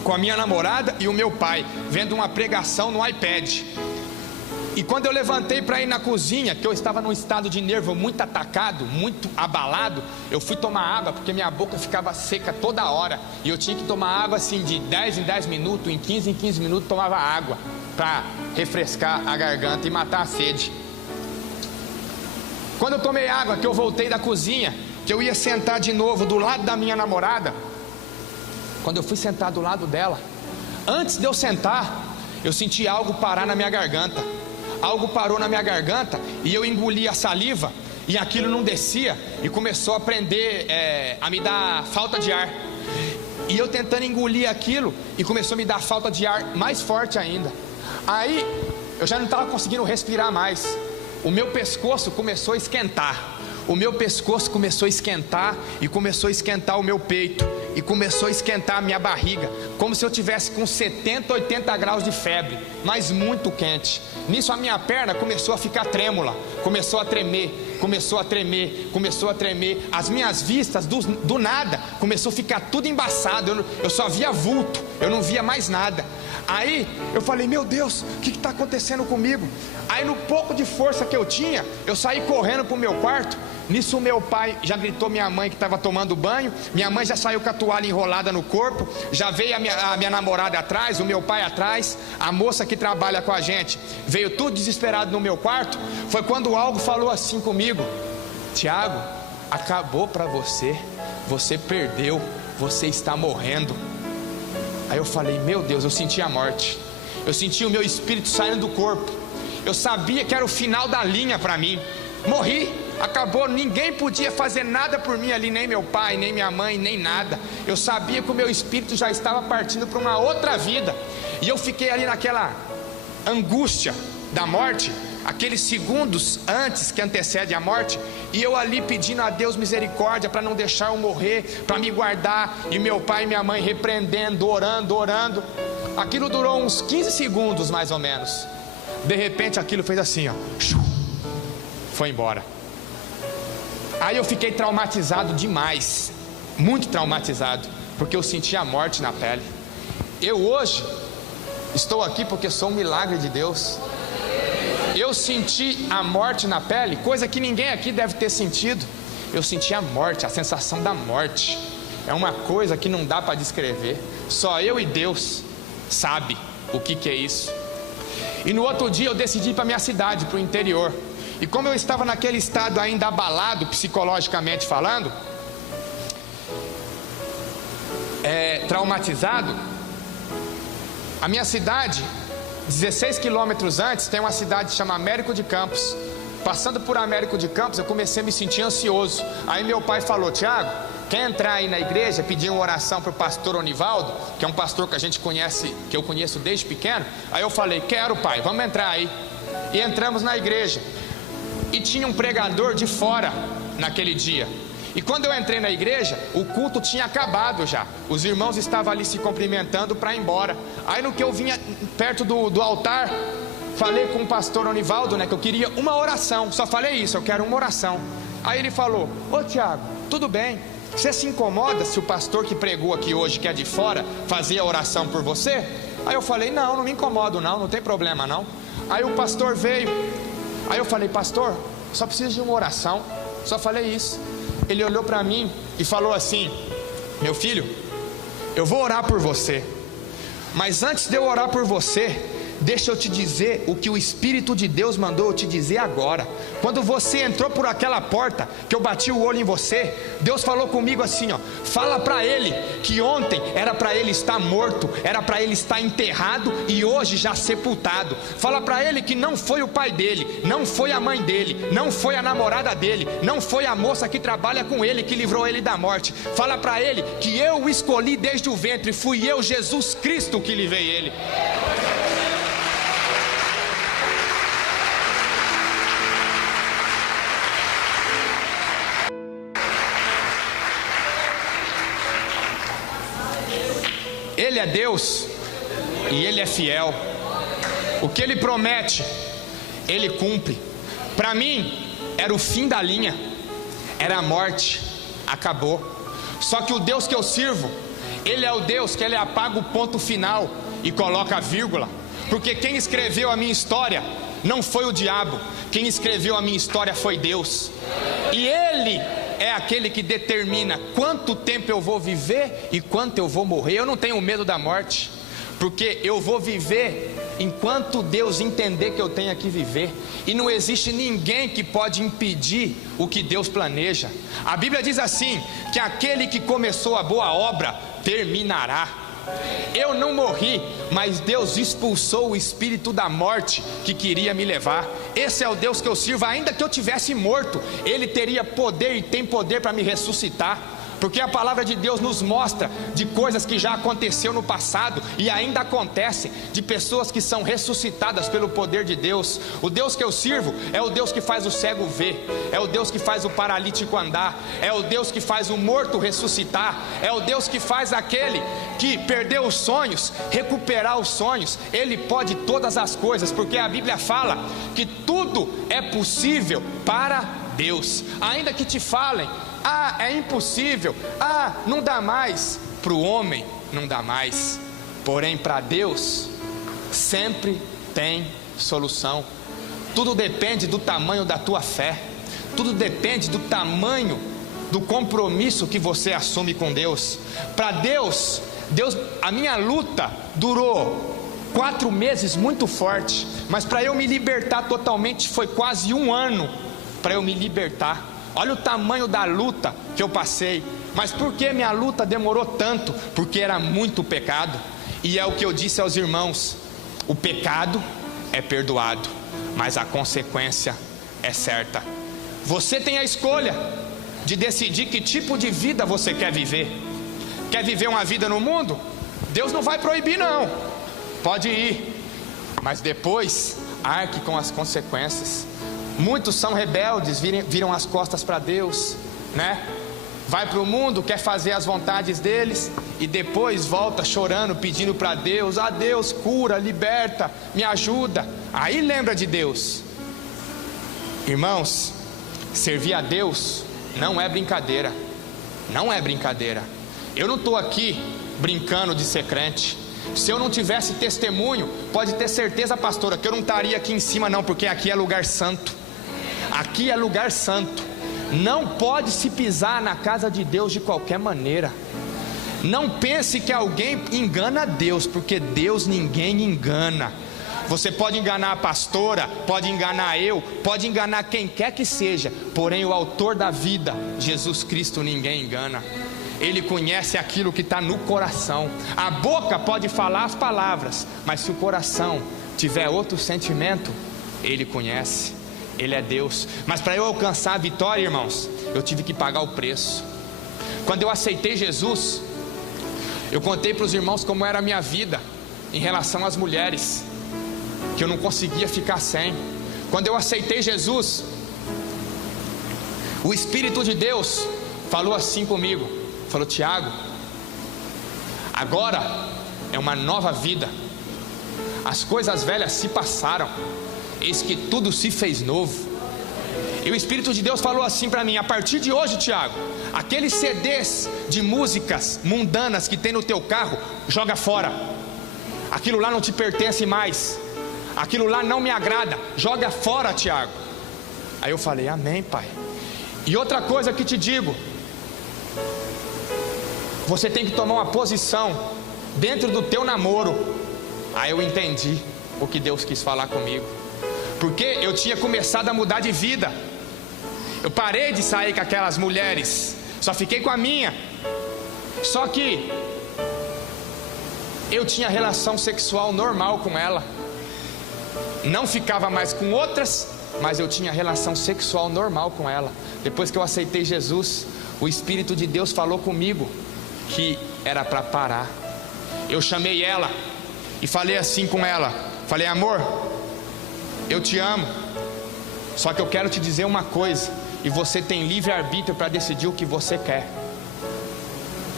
com a minha namorada e o meu pai, vendo uma pregação no iPad. E quando eu levantei para ir na cozinha, que eu estava num estado de nervo muito atacado, muito abalado, eu fui tomar água, porque minha boca ficava seca toda hora, e eu tinha que tomar água assim de 10 em 10 minutos, em 15 minutos tomava água, para refrescar a garganta e matar a sede. Quando eu tomei água, que eu voltei da cozinha, que eu ia sentar de novo do lado da minha namorada, quando eu fui sentar do lado dela, antes de eu sentar, eu senti algo parar na minha garganta. Algo parou na minha garganta e eu engoli a saliva, e aquilo não descia, e começou a prender, a me dar falta de ar. E eu tentando engolir aquilo, e começou a me dar falta de ar mais forte ainda. Aí eu já não estava conseguindo respirar mais. O meu pescoço começou a esquentar. E começou a esquentar o meu peito, e começou a esquentar a minha barriga, como se eu tivesse com 70, 80 graus de febre, mas muito quente. Nisso a minha perna começou a ficar trêmula, começou a tremer. As minhas vistas do nada começou a ficar tudo embaçado. Eu só via vulto, eu não via mais nada. Aí eu falei: meu Deus, o que está acontecendo comigo? Aí no pouco de força que eu tinha, eu saí correndo para o meu quarto. Nisso o meu pai já gritou minha mãe, que estava tomando banho. Minha mãe já saiu com a toalha enrolada no corpo. Já veio a minha namorada atrás, o meu pai atrás. A moça que trabalha com a gente veio tudo desesperado no meu quarto. Foi quando algo falou assim comigo: Tiago, acabou para você. Você perdeu, você está morrendo. Aí eu falei: meu Deus, eu senti a morte. Eu senti o meu espírito saindo do corpo. Eu sabia que era o final da linha para mim. Morri, acabou, ninguém podia fazer nada por mim ali, nem meu pai, nem minha mãe, nem nada. Eu sabia que o meu espírito já estava partindo para uma outra vida. E eu fiquei ali naquela angústia da morte, aqueles segundos antes que antecede a morte, e eu ali pedindo a Deus misericórdia para não deixar eu morrer, para me guardar, e meu pai e minha mãe repreendendo, orando. Aquilo durou uns 15 segundos mais ou menos. De repente aquilo fez assim, ó. foi embora. Aí eu fiquei traumatizado demais, muito traumatizado, porque eu senti a morte na pele. Eu hoje estou aqui porque sou um milagre de Deus. Eu senti a morte na pele, coisa que ninguém aqui deve ter sentido. Eu senti a morte, a sensação da morte. É uma coisa que não dá para descrever. Só eu e Deus sabe o que é isso. E no outro dia eu decidi ir para minha cidade, para o interior. E como eu estava naquele estado ainda abalado, psicologicamente falando, traumatizado, a minha cidade, 16 quilômetros antes, tem uma cidade chamada Américo de Campos. Passando por Américo de Campos, eu comecei a me sentir ansioso. Aí meu pai falou: Tiago, quer entrar aí na igreja, pedir uma oração para o pastor Onivaldo, que é um pastor que a gente conhece, que eu conheço desde pequeno? Aí eu falei: quero, pai, vamos entrar aí. E entramos na igreja. E tinha um pregador de fora naquele dia. E quando eu entrei na igreja, o culto tinha acabado já. Os irmãos estavam ali se cumprimentando para ir embora. Aí no que eu vinha perto do altar, falei com o pastor Onivaldo, que eu queria uma oração. Só falei isso, eu quero uma oração. Aí ele falou: ô Tiago, tudo bem, você se incomoda se o pastor que pregou aqui hoje, que é de fora, fazer a oração por você? Aí eu falei: não me incomodo não tem problema não. Aí o pastor veio. Aí eu falei: pastor, só preciso de uma oração. Só falei isso. Ele olhou para mim e falou assim: meu filho, eu vou orar por você, mas antes de eu orar por você, deixa eu te dizer o que o Espírito de Deus mandou eu te dizer agora. Quando você entrou por aquela porta, que eu bati o olho em você, Deus falou comigo assim, fala para ele que ontem era para ele estar morto, era para ele estar enterrado e hoje já sepultado. Fala para ele que não foi o pai dele, não foi a mãe dele, não foi a namorada dele, não foi a moça que trabalha com ele que livrou ele da morte. Fala para ele que eu o escolhi desde o ventre, fui eu, Jesus Cristo, que livrei ele. Ele é Deus e Ele é fiel. O que Ele promete, Ele cumpre. Para mim, era o fim da linha, era a morte, acabou. Só que o Deus que eu sirvo, Ele é o Deus que Ele apaga o ponto final e coloca a vírgula. Porque quem escreveu a minha história não foi o diabo, quem escreveu a minha história foi Deus. E Ele é aquele que determina quanto tempo eu vou viver e quanto eu vou morrer. Eu não tenho medo da morte, porque eu vou viver enquanto Deus entender que eu tenho que viver. E não existe ninguém que pode impedir o que Deus planeja. A Bíblia diz assim, que aquele que começou a boa obra terminará. Eu não morri, mas Deus expulsou o espírito da morte que queria me levar. Esse é o Deus que eu sirvo. Ainda que eu tivesse morto, Ele teria poder e tem poder para me ressuscitar. Porque a palavra de Deus nos mostra de coisas que já aconteceu no passado e ainda acontecem, de pessoas que são ressuscitadas pelo poder de Deus. O Deus que eu sirvo é o Deus que faz o cego ver, é o Deus que faz o paralítico andar, é o Deus que faz o morto ressuscitar, é o Deus que faz aquele que perdeu os sonhos recuperar os sonhos. Ele pode todas as coisas, porque a Bíblia fala que tudo é possível para Deus. Ainda que te falem: é impossível, não dá mais. Para o homem não dá mais, porém para Deus sempre tem solução. Tudo depende do tamanho da tua fé, tudo depende do tamanho do compromisso que você assume com Deus. Para Deus, a minha luta durou 4 meses muito forte, mas para eu me libertar totalmente foi quase 1 ano para eu me libertar. Olha o tamanho da luta que eu passei. Mas por que minha luta demorou tanto? Porque era muito pecado. E é o que eu disse aos irmãos: o pecado é perdoado, mas a consequência é certa. Você tem a escolha de decidir que tipo de vida você quer viver. Quer viver uma vida no mundo? Deus não vai proibir não, pode ir, mas depois arque com as consequências. Muitos são rebeldes, viram as costas para Deus, vai para o mundo, quer fazer as vontades deles e depois volta chorando, pedindo para Deus: Deus, cura, liberta, me ajuda. Aí lembra de Deus. Irmãos, servir a Deus não é brincadeira. Não é brincadeira. Eu não estou aqui brincando de ser crente. Se eu não tivesse testemunho, pode ter certeza, pastora, que eu não estaria aqui em cima não, porque aqui é lugar santo. Aqui é lugar santo. Não pode se pisar na casa de Deus de qualquer maneira. Não pense que alguém engana Deus, porque Deus ninguém engana. Você pode enganar a pastora, pode enganar eu, pode enganar quem quer que seja, porém o autor da vida, Jesus Cristo, ninguém engana. Ele conhece aquilo que está no coração. A boca pode falar as palavras, mas se o coração tiver outro sentimento, Ele conhece. Ele é Deus. Mas para eu alcançar a vitória, irmãos, eu tive que pagar o preço. Quando eu aceitei Jesus, eu contei para os irmãos como era a minha vida em relação às mulheres, que eu não conseguia ficar sem. Quando eu aceitei Jesus, o Espírito de Deus falou assim comigo, falou: Tiago, agora é uma nova vida, as coisas velhas se passaram, eis que tudo se fez novo. E o Espírito de Deus falou assim para mim: a partir de hoje, Tiago, aqueles CDs de músicas mundanas que tem no teu carro, joga fora. Aquilo lá não te pertence mais, aquilo lá não me agrada, joga fora, Tiago. Aí eu falei: amém, Pai. E outra coisa que te digo, você tem que tomar uma posição dentro do teu namoro. Aí eu entendi o que Deus quis falar comigo, porque eu tinha começado a mudar de vida. Eu parei de sair com aquelas mulheres, só fiquei com a minha. Só que eu tinha relação sexual normal com ela, não ficava mais com outras, mas eu tinha relação sexual normal com ela. Depois que eu aceitei Jesus, o Espírito de Deus falou comigo que era para parar. Eu chamei ela e falei assim com ela, falei: amor, eu te amo, só que eu quero te dizer uma coisa, e você tem livre-arbítrio para decidir o que você quer.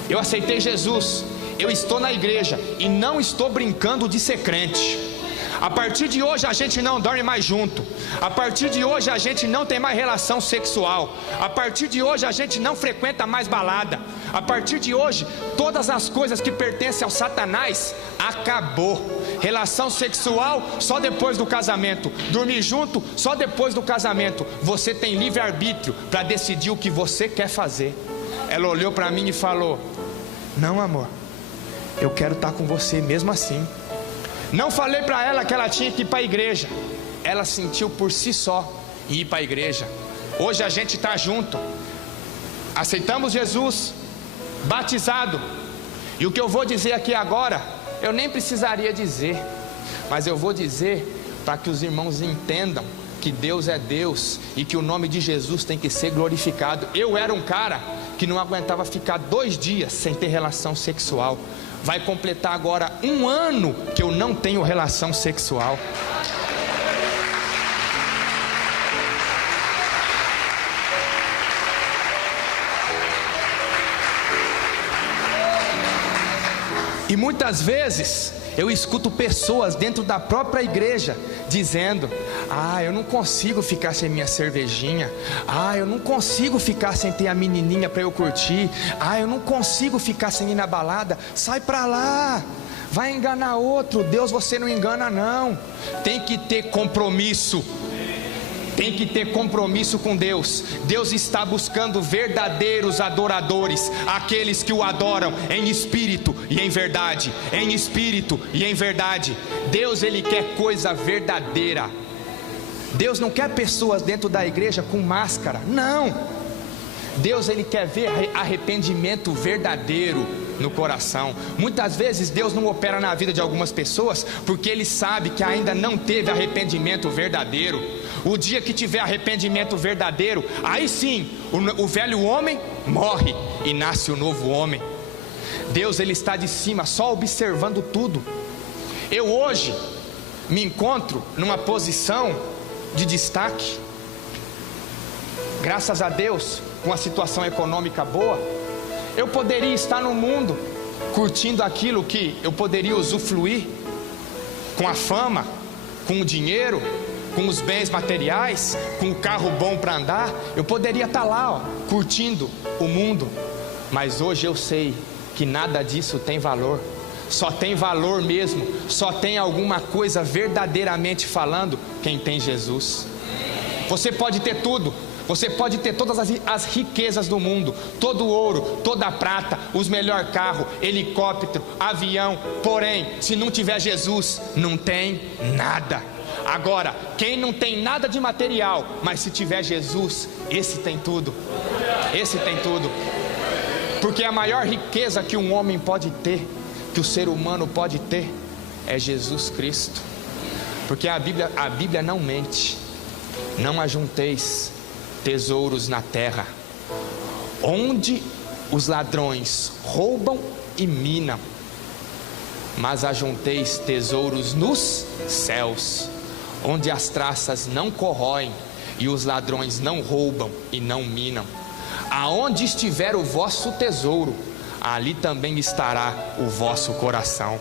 Eu aceitei Jesus, eu estou na igreja e não estou brincando de ser crente. A partir de hoje a gente não dorme mais junto. A partir de hoje a gente não tem mais relação sexual. A partir de hoje a gente não frequenta mais balada. A partir de hoje, todas as coisas que pertencem ao Satanás, acabou. Relação sexual só depois do casamento. Dormir junto só depois do casamento. Você tem livre-arbítrio para decidir o que você quer fazer. Ela olhou para mim e falou: não, amor, eu quero estar com você mesmo assim. Não falei para ela que ela tinha que ir para a igreja. Ela sentiu por si só ir para a igreja. Hoje a gente está junto. Aceitamos Jesus, batizado. E o que eu vou dizer aqui agora, eu nem precisaria dizer, mas eu vou dizer para que os irmãos entendam que Deus é Deus e que o nome de Jesus tem que ser glorificado. Eu era um cara que não aguentava ficar 2 dias sem ter relação sexual. Vai completar agora 1 ano que eu não tenho relação sexual. E muitas vezes eu escuto pessoas dentro da própria igreja dizendo: ah, eu não consigo ficar sem minha cervejinha. Ah, eu não consigo ficar sem ter a menininha para eu curtir. Ah, eu não consigo ficar sem ir na balada. Sai para lá, vai enganar outro. Deus você não engana não. Tem que ter compromisso. Tem que ter compromisso com Deus. Deus está buscando verdadeiros adoradores, aqueles que o adoram em espírito e em verdade. Em espírito e em verdade. Deus, Ele quer coisa verdadeira. Deus não quer pessoas dentro da igreja com máscara, não. Deus, Ele quer ver arrependimento verdadeiro no coração. Muitas vezes Deus não opera na vida de algumas pessoas porque Ele sabe que ainda não teve arrependimento verdadeiro. O dia que tiver arrependimento verdadeiro, aí sim o velho homem morre e nasce o novo homem. Deus, Ele está de cima só observando tudo. Eu hoje me encontro numa posição de destaque, graças a Deus, com a situação econômica boa. Eu poderia estar no mundo curtindo aquilo que eu poderia usufruir, com a fama, com o dinheiro, com os bens materiais, com o carro bom para andar, eu poderia estar lá, curtindo o mundo. Mas hoje eu sei que nada disso tem valor. Só tem valor mesmo, só tem alguma coisa verdadeiramente falando quem tem Jesus. Você pode ter tudo, você pode ter todas as riquezas do mundo, todo o ouro, toda a prata, os melhores carros, helicóptero, avião, porém, se não tiver Jesus, não tem nada. Agora, quem não tem nada de material, mas se tiver Jesus, esse tem tudo. Esse tem tudo. Porque a maior riqueza que um homem pode ter, que o ser humano pode ter, é Jesus Cristo. Porque a Bíblia não mente. Não ajunteis tesouros na terra, onde os ladrões roubam e minam, mas ajunteis tesouros nos céus, onde as traças não corroem e os ladrões não roubam e não minam. Aonde estiver o vosso tesouro, ali também estará o vosso coração.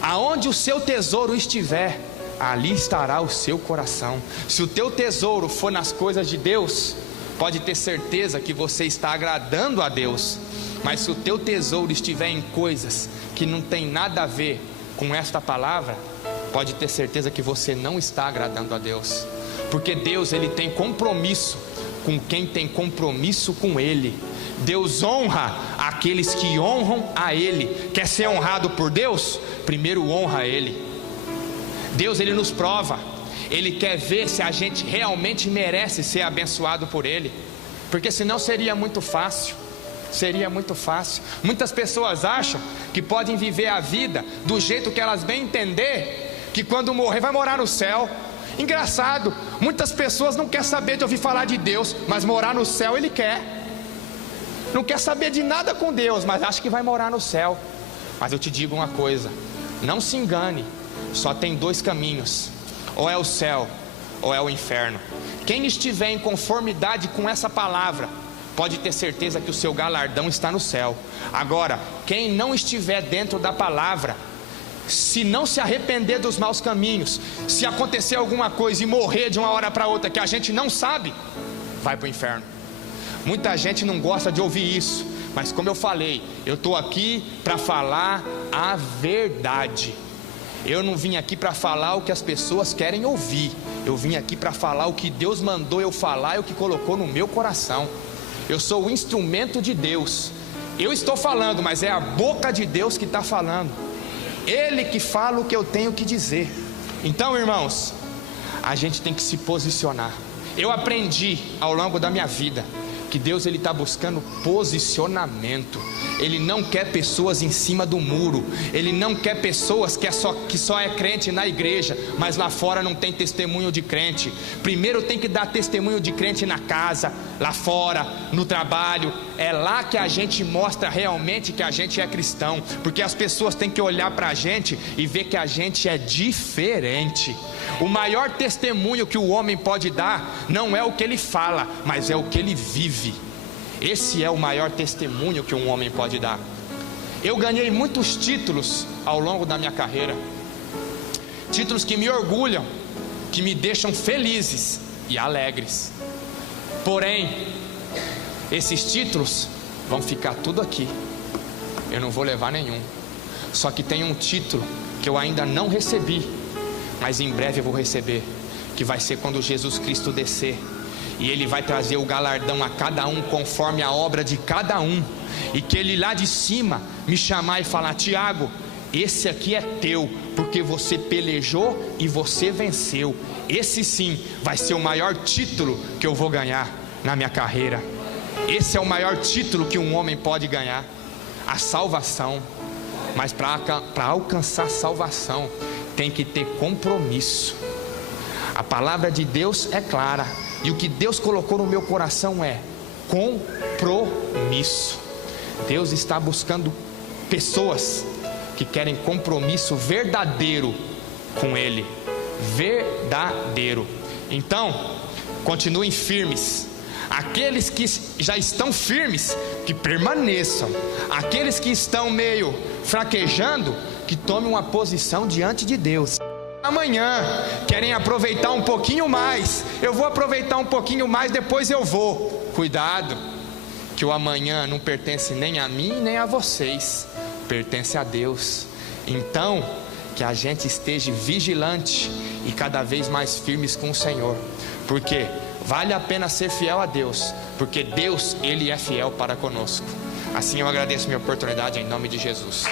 Aonde o seu tesouro estiver, ali estará o seu coração. Se o teu tesouro for nas coisas de Deus, pode ter certeza que você está agradando a Deus. Mas se o teu tesouro estiver em coisas que não tem nada a ver com esta palavra, pode ter certeza que você não está agradando a Deus. Porque Deus, Ele tem compromisso com quem tem compromisso com Ele. Deus honra aqueles que honram a Ele. Quer ser honrado por Deus? Primeiro honra Ele. Deus, Ele nos prova. Ele quer ver se a gente realmente merece ser abençoado por Ele. Porque senão seria muito fácil. Seria muito fácil. Muitas pessoas acham que podem viver a vida do jeito que elas bem entender, que quando morrer vai morar no céu. Engraçado, muitas pessoas não querem saber de ouvir falar de Deus, mas morar no céu ele quer. Não quer saber de nada com Deus, mas acha que vai morar no céu. Mas eu te digo uma coisa, não se engane, só tem dois caminhos, ou é o céu, ou é o inferno. Quem estiver em conformidade com essa palavra, pode ter certeza que o seu galardão está no céu. Agora, quem não estiver dentro da palavra, se não se arrepender dos maus caminhos, se acontecer alguma coisa e morrer de uma hora para outra que a gente não sabe, vai para o inferno. Muita gente não gosta de ouvir isso, mas como eu falei, eu estou aqui para falar a verdade. Eu não vim aqui para falar o que as pessoas querem ouvir. Eu vim aqui para falar o que Deus mandou eu falar e o que colocou no meu coração. Eu sou o instrumento de Deus. Eu estou falando, mas é a boca de Deus que está falando. Ele que fala o que eu tenho que dizer. Então, irmãos, a gente tem que se posicionar. Eu aprendi ao longo da minha vida que Deus, Ele está buscando posicionamento. Ele não quer pessoas em cima do muro. Ele não quer pessoas que só é crente na igreja, mas lá fora não tem testemunho de crente. Primeiro tem que dar testemunho de crente na casa, lá fora, no trabalho. É lá que a gente mostra realmente que a gente é cristão. Porque as pessoas têm que olhar para a gente e ver que a gente é diferente. O maior testemunho que o homem pode dar não é o que ele fala, mas é o que ele vive. Esse é o maior testemunho que um homem pode dar. Eu ganhei muitos títulos ao longo da minha carreira, títulos que me orgulham, que me deixam felizes e alegres. Porém, esses títulos vão ficar tudo aqui. Eu não vou levar nenhum. Só que tem um título que eu ainda não recebi, mas em breve eu vou receber, que vai ser quando Jesus Cristo descer. E Ele vai trazer o galardão a cada um conforme a obra de cada um. E que Ele lá de cima me chamar e falar: Tiago, esse aqui é teu, porque você pelejou e você venceu. Esse sim vai ser o maior título que eu vou ganhar na minha carreira. Esse é o maior título que um homem pode ganhar, a salvação. Mas para alcançar a salvação tem que ter compromisso. A palavra de Deus é clara, e o que Deus colocou no meu coração é compromisso. Deus está buscando pessoas que querem compromisso verdadeiro com Ele. Verdadeiro. Então, continuem firmes. Aqueles que já estão firmes, que permaneçam. Aqueles que estão meio fraquejando, que tomem uma posição diante de Deus. amanhã, querem aproveitar um pouquinho mais. Eu vou aproveitar um pouquinho mais, depois eu vou. Cuidado, que o amanhã não pertence nem a mim nem a vocês, pertence a Deus. Então, que a gente esteja vigilante e cada vez mais firmes com o Senhor, porque vale a pena ser fiel a Deus, porque Deus, Ele é fiel para conosco. Assim eu agradeço a minha oportunidade em nome de Jesus.